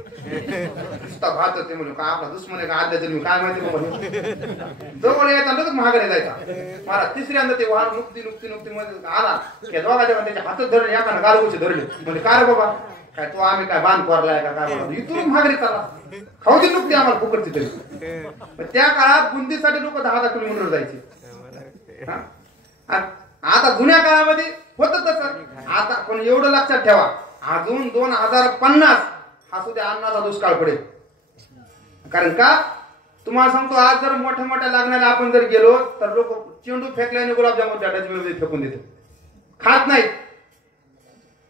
नुसता भात ते म्हणून काय आपला दुश्मन आहे का आदल्या जन्मी काय माहिती बाबा. जवळ यायचा लगेच महागारी जायचा. मला तिसऱ्यांदा ते वाहन नुकती नुकती नुकती मध्ये आला की दोघांच्या त्याच्या हातात धरले, एकानं गालगोचे धरले. म्हणजे काय रे बाबा काय तो आम्ही काय बांध कोरलाय का काय, इथून महागारी चालला खाऊ दे नुकती आम्हाला फुकटची तरी. त्या काळात बुंदीसाठी लोक 10 किलोमीटर जायचे. आता जुन्या काळामध्ये होत तसं. आता पण एवढं लक्षात ठेवा, अजून 2050 हा सुद्धा अन्नाचा दुष्काळ पडेल. कारण का तुम्हाला सांगतो, आज जर मोठ्या मोठ्या लग्नाला आपण जर गेलो तर लोक चेंडू फेकल्याने गुलाबजामुन डब्यामध्ये फेकून देतात, खात नाहीत.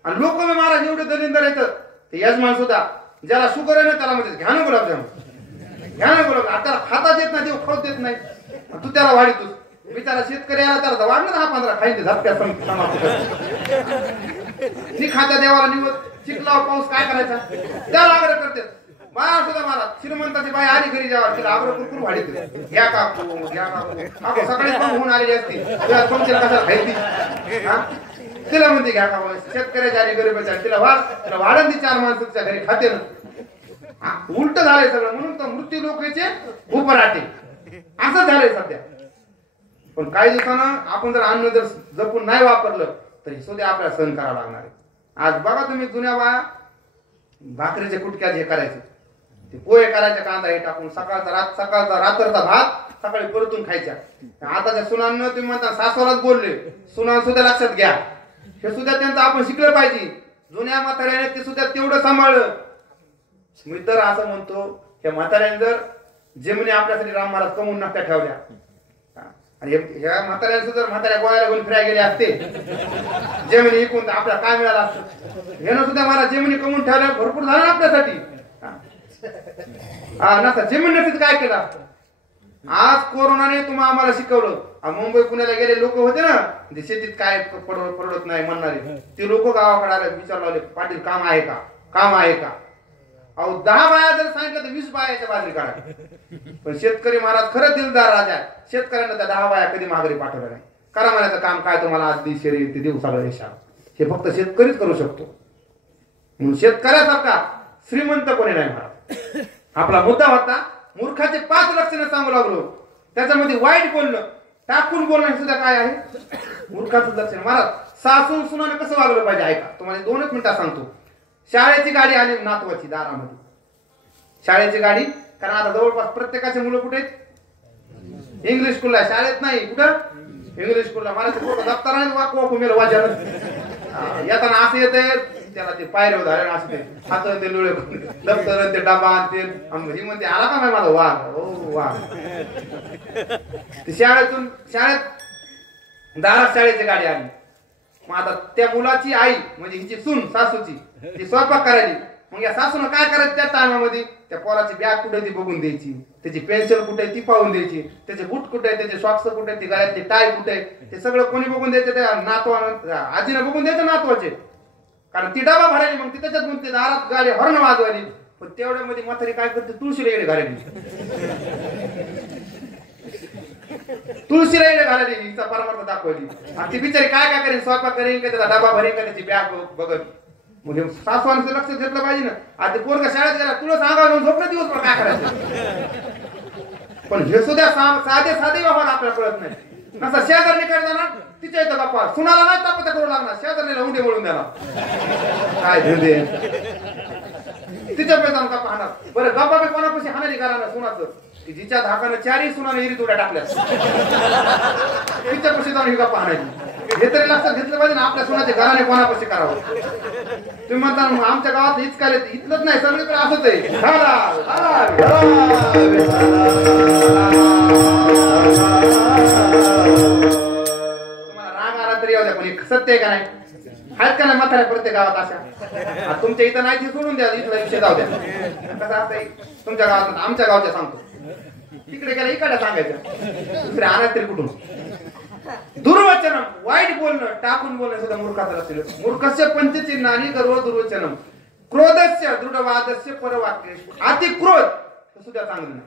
आणि लोक मी महाराज एवढे दलिंदर येतं, ते यजमान सुद्धा ज्याला शुगर आहे ना त्याला म्हणजे घ्या ना गुलाबजामुन, घ्या ना गुलाबजामुन. त्याला खाताच येत नाही, देव खाऊच देत नाही, तू त्याला वाढीतोस. बिचारा शेतकरी आला त्याला वाढणार 10-15 खाईन ते झटक्या. ती खात्या देवाला निवड चिखला पाऊस काय करायचा त्याला आग्रह करते बाया सुद्धा मला श्रीमंताची बाई आली घरी जेव्हा तिला आग्रह कुरकुर वाढीत घ्या काकू घ्या काकू आपण सकाळी पण होऊन आलेली असते तेव्हा तुमच्या कशाला खायची तिला म्हणते घ्या काकू शेतकऱ्याची आली गरीबाच्या तिला वाढन ती 4 माणसं तिच्या घरी खाते ना उलट झालंय सगळं म्हणून तर मृत्यू लोकांचे उपराटे असं झालंय सध्या. पण काही दिवसानं आपण जर अन्न जर जपून नाही वापरलं तरी सुद्धा आपल्याला सहन करावं लागणार आहे. आज बघा तुम्ही जुन्या बाया भाकरीचे कुटक्यात हे करायचे ते पोहे करायचे कांदा हे टाकून सकाळचा रात्रचा भात सकाळी परतून खायच्या. आताच्या सुनांना तुम्ही म्हणता सासवालाच बोलले सुना सुद्धा लक्षात घ्या हे सुद्धा त्यांचं आपण शिकलं पाहिजे. जुन्या म्हाताऱ्याने ते सुद्धा तेवढं सांभाळलं. मी तर असं म्हणतो ह्या म्हाताऱ्याने जर जेमने आपल्यासाठी राम महाराज कमवून नसत्या ठेवल्या आणि ह्या म्हाताऱ्याने सुद्धा म्हाताऱ्या गोव्याला घेऊन फिरायला गेले असते जेमनी इकून आपल्याला काय मिळालं असतं ह्यानं सुद्धा मला जेमनी कमवून ठेवल्या भरपूर झालं आपल्यासाठी. नसता जेमनी नसतं काय केलं असतं. आज कोरोनाने तुम्हाला आम्हाला शिकवलं. मुंबई पुण्याला गेले लोक होते ना ते शेतीत काय पडत नाही म्हणणारे ते लोक गावाकडे आले विचारला लावले पाटील काम आहे का काम आहे का. अहो 10 बाया जर सांगितलं तर 20 बायाच्या बाजरी काढा. पण शेतकरी महाराज खरंच दिलदार राजा आहे. शेतकऱ्यांना त्या 10 बाया कधी माघारी पाठवल्या नाही. करा म्हणायचं काम काय तुम्हाला आज दी शरीर ते देऊ सगळं देशा हे फक्त शेतकरीच करू शकतो. म्हणून शेतकऱ्यासारखा श्रीमंत कोणी नाही महाराज. आपला मुद्दा होता मूर्खाचे 5 लक्षणं सांगू लागलो त्याच्यामध्ये वाईट बोलणं टाकून बोलणं सुद्धा काय आहे मूर्खाचं लक्षण. महाराज सासू सुनाने कसं वागलं पाहिजे ऐका तुम्हाला 2 मिनिटात सांगतो. शाळेची गाडी आली नातवाची दारामध्ये शाळेची गाडी कारण आता जवळपास प्रत्येकाचे मुलं कुठे आहेत इंग्लिश स्कूलला शाळेत नाही कुठं इंग्लिश स्कूलला. मला दप्तराने वाकू मेलं वाजायला येताना असं येते त्याला ते पायऱ्या झाले असते हात ते लुळे दप्तर ते डबा ते म्हणते आला का नाही माझा वाघ ओ वाघ. शाळेत दारात शाळेची गाडी आली. मग आता त्या मुलाची आई म्हणजे हिची सून सासूची ती स्वयंपाक करायची. मग या सासून काय करायचं त्या टायमामध्ये त्या पोराची बॅग कुठे ती बघून द्यायची त्याची पेन्सिल कुठे ती पाहून द्यायची त्याचे बूट कुठे त्याचे सॉक्स कुठे ती गळ्यातली टाय कुठे ते सगळं कोणी बघून द्यायचं त्या नातवानं आजीनं बघून द्यायचं नातवाचे कारण ती डबा भरायली. मग ती त्याच्यात म्हणते दारात गाडी हॉर्न वाजवायली. पण तेवढ्यामध्ये म्हातारी काय करते तुळशीला येणे घालायली तुळशीला येणे घालायली हिचा परमार्थ दाखवली. आणि ती बिचारी काय करेल स्वयंपाक करेल का त्याचा डबा भरेल का त्याची बॅग बघत. मग सासवांचं लक्ष घेतलं पाहिजे ना. आता पोरगा शाळेत गेला तुला सांगावं झोपलं दिवसभर काय करायचं. पण हे सुद्धा साधे व्यवहार आपल्याला कळत नाही. नसा शेजारणी करताना तिच्या इथं गप्पा सुनाला नाही तापत्या करू लागणार शेजारणीला उंडे वळून देणार काय धंदे तिच्या पैसा गप्पा हाणार. बरं गप्पा बी कोणापाशी हाणारी करा ना सुनाचं की जिच्या धाकानं 4 सुनाने इरी तुला टाकल्या तिच्यापाशी जाऊन ही गप्पा हाणायची. हे तरी लक्षात घेतलं पाहिजे ना आपल्या सुनाच्या घराने कोणापाशी करावं. तुम्ही म्हणता आमच्या गावात हीच काय इथलंच नाही सगळीकडे असंच आहे. तुम्हाला राग आला तरी येऊ द्या पण सत्य आहे का नाही आहेत का नाही म्हाताऱ्या प्रत्येक गावात अशा. तुमच्या इथं नाही ती सोडून द्या इथला विषय जाऊ द्या. कसं असतं तुमच्या गावात आमच्या गावच्या सांगतो तिकडे गेला इकडे सांगायचं दुसऱ्या आणत तरी कुठून. दुर्वचनम वाईट बोलणं टाकून बोलणं सुद्धा मूर्खाचं लक्षण. मूर्खस्य पंचचिन्हानी गर्व दुर्वचनम क्रोधस्य दृढवादस्य परवाक्य. अति क्रोध सुद्धा चांगलं नाही.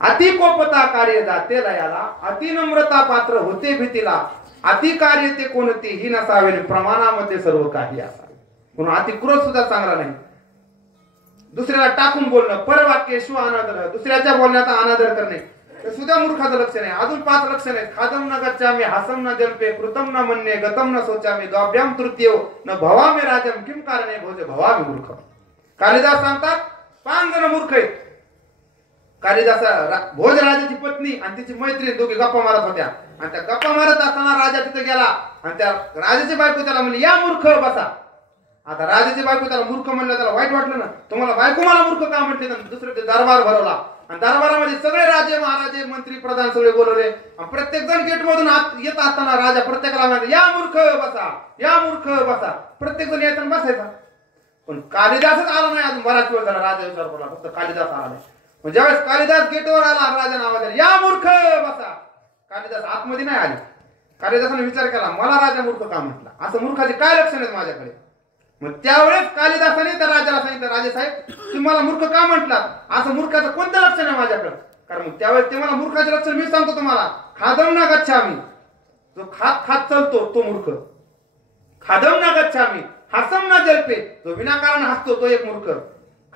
अति कोपता कार्य जाते लयाला अति नम्रता पात्र होते भीतीला अति कार्य ते कोणतेही नसावे प्रमाणामध्ये सर्व काही असावे. म्हणून अति क्रोध सुद्धा चांगला नाही. दुसऱ्याला टाकून बोलणं परवाक्य शिव अनादर दुसऱ्याच्या बोलण्याचा अनादर करणे हे सुद्धा मूर्खाचं लक्षण आहे. अजून 5 लक्षण आहेत. खादम न गच्छामि हासम न जल्पे कृतम न मन्ये गतम न शोचामि द्वाभ्याम तृतीयो न भवामि राजम किम कारणे भोज भवामि मूर्ख. कालिदास सांगतात 5 जण मूर्ख आहेत. कालिदासा भोजराजाची पत्नी आणि तिची मैत्रीण दोघे गप्पा मारत होत्या आणि त्या गप्पा मारत असताना राजा तिथे गेला आणि त्या राजाची बायको त्याला म्हणली या मूर्ख बसा. आता राजाची बायको त्याला मूर्ख म्हणलं त्याला वाईट वाटलं ना. तुम्हाला बायको मला मूर्ख का म्हटले. दुसरे ते दरबार भरवला आणि दरबारामध्ये सगळे राजे महाराजे मंत्री प्रधान सगळे बोलवले. प्रत्येक जण गेट मधून येत असताना राजा प्रत्येकाला म्हणाले या मूर्ख बसा या मूर्ख बसा. प्रत्येक जण येताना बसायचा. पण कालिदासच आला नाही अजून बराच वेळ झाला. राजा विचार पडला फक्त कालिदास आला नाही. ज्यावेळेस कालिदास गेटवर आला राजा नावाला या मूर्ख बसा. कालिदास आतमध्ये नाही आले कालिदासाने विचार केला, मला राजा मूर्ख का म्हटला, असं मूर्खाचे काय लक्षण आहेत माझ्याकडे. मग त्यावेळेस कालिदासाने त्या राजाला सांगितलं, राजे साहेब तुम्ही मला मूर्ख का म्हटलात, असं मूर्खाचं कोणतं लक्षण आहे माझ्याकडे. कारण मग त्यावेळेस ते मला मूर्खाचे लक्षण मी सांगतो तुम्हाला. खादम ना गच्छामी, जो खात खात चालतो तो मूर्ख. खादम ना गच्छामी हसम ना जल्पे, जो विनाकारण हसतो तो एक मूर्ख.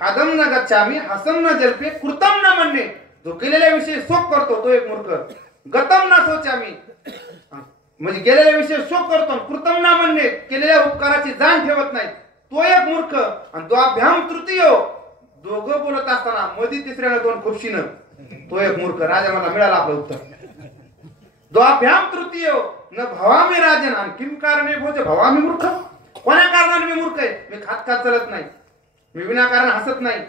खादम न गच्छामी हसम न जल्पे कृतम न म्हणणे, जो केलेल्या विषयी शोक करतो तो एक मूर्ख. गतम न सोचामी, म्हणजे गेलेल्या विषयी शोक करतो. कृतम न म्हणणे, केलेल्या उपकाराची जाण ठेवत नाही तो एक मूर्ख. आणि द्वाभ्याम तृतीय, दोघं बोलत असताना मधी तिसऱ्यानं दोन खुपशीनं, तो एक मूर्ख. राजा मला मिळाला आपलं उत्तर. द्वाभ्याम तृतीय न भवामी राजन, आणि किम कारणे भोज भवामी मूर्ख, कोण्या कारणाने मी मूर्ख आहे. मी खात खात चालत नाही, मी विनाकारण हसत नाही,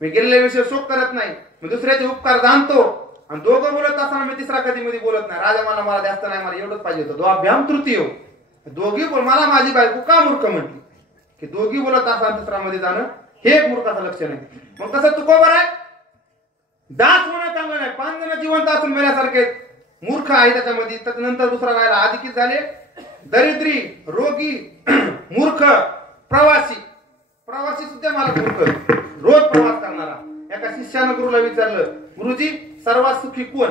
मी गेलेल्या विषयी शोक करत नाही, मी दुसऱ्याचे उपकार जाणतो. आणि दोघं बोलत असताना मी तिसरा कधी मध्ये बोलत नाही. राजा मला जास्त नाही, मला एवढंच पाहिजे होतं. द्वाभ्याम तृतीय, दोघी बोल. मला माझी बायको का मूर्ख म्हटली, की दोघी बोलत असताना तिसरा मध्ये जाणं हे एक मूर्खाचं लक्षण आहे. मग कसं तुकोबर आहे, दास होणं चांगलं नाही. 5 जण जिवंत असून मेल्यासारखे मूर्ख आहे त्याच्यामध्ये. त्याच्यानंतर दुसरा राहिला अधिकित झाले दरिद्री, रोगी, मूर्ख, प्रवासी. प्रवासी सुद्धा मला मूर्ख, रोज प्रवास करणारा. एका शिष्यानं गुरुला विचारलं, गुरुजी सर्वात सुखी कोण.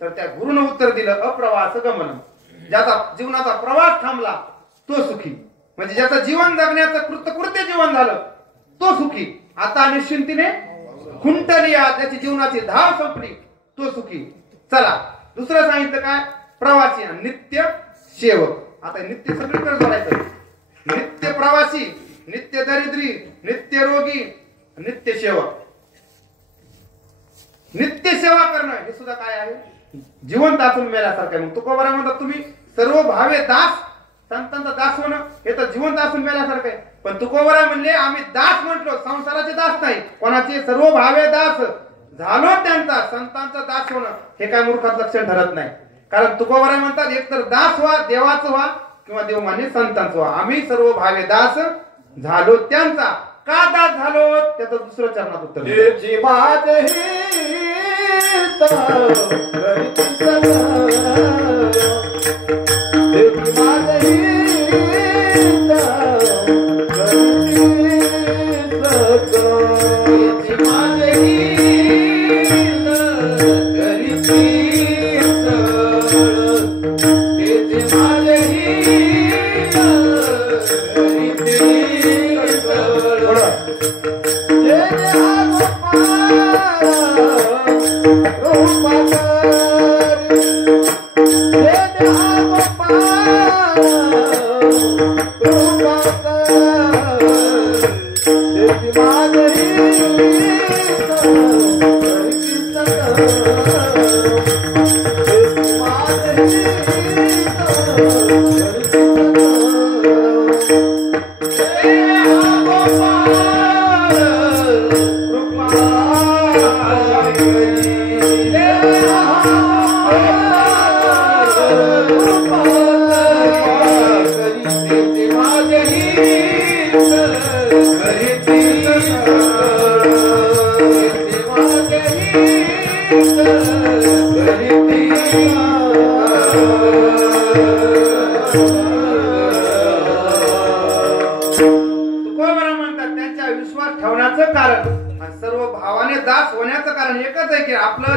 तर त्या गुरुनं उत्तर दिलं, अप्रवास गमन, ज्याचा जीवनाचा प्रवास थांबला तो सुखी. म्हणजे ज्याचं जीवन जगण्याचं कृत्य जीवन झालं तो सुखी. आता निश्चिंतीने खुंटलिया, त्याची जीवनाची धाव संपली तो सुखी. चला दुसरं सांगितलं काय, प्रवासी, नित्य सेवक. आता नित्य सगळीकडे जोडायचं. नित्य प्रवासी, नित्य दरिद्री, नित्य रोगी, नित्य सेवक. नित्य सेवा करणं हे सुद्धा काय आहे, जिवंत असून मेल्यासारखं. मग तुकोबरा म्हणतात तुम्ही सर्व भावे दास, संतांचा दास होणं हे तर जिवंत असून मेल्यासारखं आहे. पण तुकोबरा म्हणले आम्ही दास म्हटलो, संसाराचे दास नाही. कोणाचे सर्व भावे दास झालो त्यांचा, संतांचा दास होणं हे काय मूर्खाचं लक्षण ठरत नाही. कारण तुकोबरा म्हणतात एकतर दास व्हा देवाचं व्हा, किंवा देव माने संतांचं व्हा. आम्ही सर्व भावे दास झालो त्यांचा. का दास झालो त्याचं दुसरं चरणात उत्तर.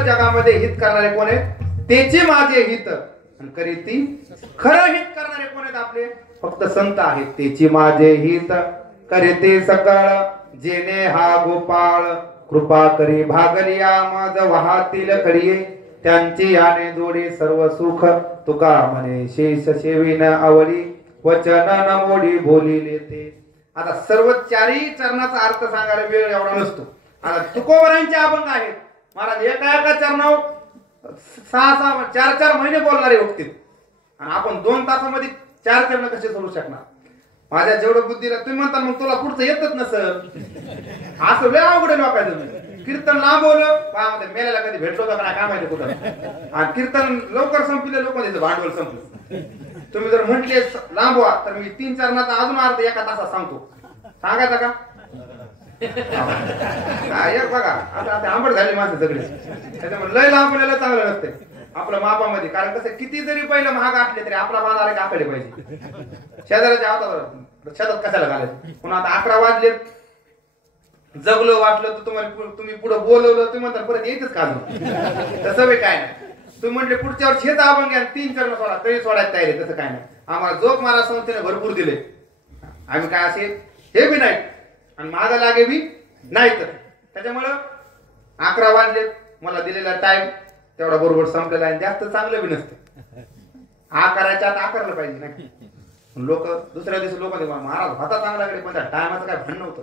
जगामध्ये हित करणारे कोण आहेत, त्याचे माझे हित. आणि करीती खरं हित करणारे कोण आहेत आपले, फक्त संत आहेत. त्याची माझे हित करीते सकळ, जेने हा गोपाळ कृपा करी भागलिया माझ वाहातील कडिये. त्यांची याने जोडी सर्व सुख, तुका म्हणे शेष सेविन आवडी, वचन न मोडी बोलिले ते. आता सर्व चारही चरणाचा अर्थ सांगायला वेळ एवढा नसतो. आता तुकोबरांचे अभंग आहेत महाराज, एका चरणावर 4 महिने बोलणारे व्यक्ती, आणि आपण 2 तासामध्ये 4 चरण कसे सोडू शकणार. माझ्या जेवढं बुद्धीला तुम्ही म्हणता मग तुला पुढचं येतच नसल, असं वेळ अवघड लोकांचं. कीर्तन लांबवलं मेल्याला कधी भेटलो का काय माहिती कुठं, आणि कीर्तन लवकर संपले, लोक त्याचं भांडवल संपलं. तुम्ही जर म्हटले लांबवा तर मी 3 चरणाचा अजून अर्थ एका तासात सांगतो. सांगायचा का एक बघा, आता आंबट झाली माणसं सगळी, त्याच्यामुळे लय लांबवलेलं चांगलं नसते. आपल्या मापामध्ये. कारण कसं किती जरी पहिलं महाग असले तरी आपला बांध आला की आपले पाहिजे. शेजाऱ्याच्या हातात शेतात कशाला घालायचं. पुन्हा आता 11 वाजले, जगलो वाटलं तर तुम्ही पुढे बोलवलं तुम्ही म्हणता परत यायचंच का. तसं बी काय नाही. तुम्ही म्हटले पुढच्या वर्षी हेच आपण घ्या 3 चरण सोडा तरी सोडायला तयार आहे. तसं काय नाही. आम्हाला जोग महाराज संस्थेने भरपूर दिले. आम्ही काय असे हे बी नाही आणि महागा लागे बी नाही. तर त्याच्यामुळं 11 वाजले, मला दिलेला टाइम तेवढा बरोबर संपलेला आहे. जास्त चांगलं बी नसतं. करायच्या आत आकारलं पाहिजे नाही. लोक दुसऱ्या दिवशी लोक महाराज होता चांगला कडे पण टायमाचं काय भांडण नव्हतं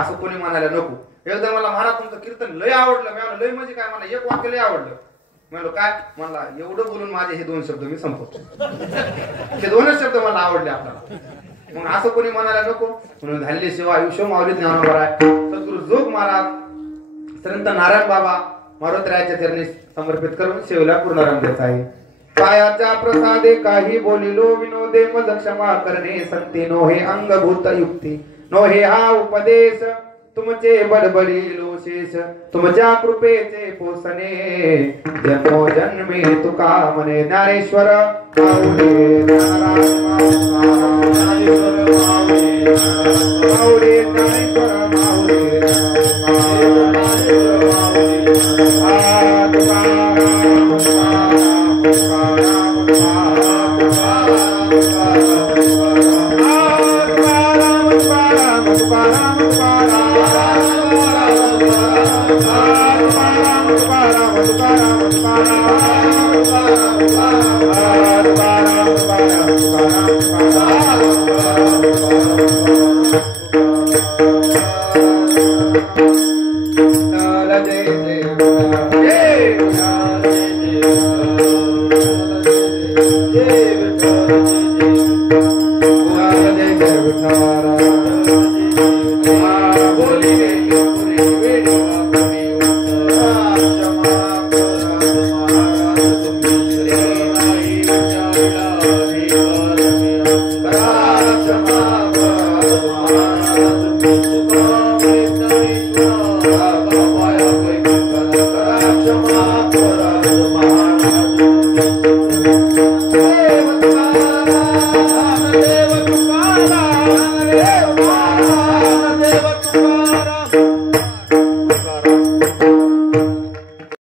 असं कोणी म्हणायला नको. एकदा मला महाराज तुमचं कीर्तन लय आवडलं. मी लय म्हणजे काय, मला एक वाक्य लय आवडलं. म्हणलो काय, मला एवढं बोलून माझे हे 2 शब्द मी संपवतो. हे 2च शब्द मला आवडले आपल्याला. मग असं कोणी म्हणायला नको. म्हणून झालेली सेवा आयुष्य माऊली ज्ञानावर आहे. सद्गुरु जोग महाराज संत नारायण बाबा मारुतीरायाच्या चरणी समर्पित करून सेवेला पूर्णारंभ देत आहे. पायाच्या प्रसादे काही बोलिलो विनोदे मज क्षमा करणे संती नोहे अंगभूत युक्ती नोहे हा उपदेश तुमचे बडबडिलो शेष तुमच्या कृपेचे पोसणे जन्मो जन्मी तुका म्हणे ज्ञानेश्वर माऊली ज्ञानेश्वर क्षमा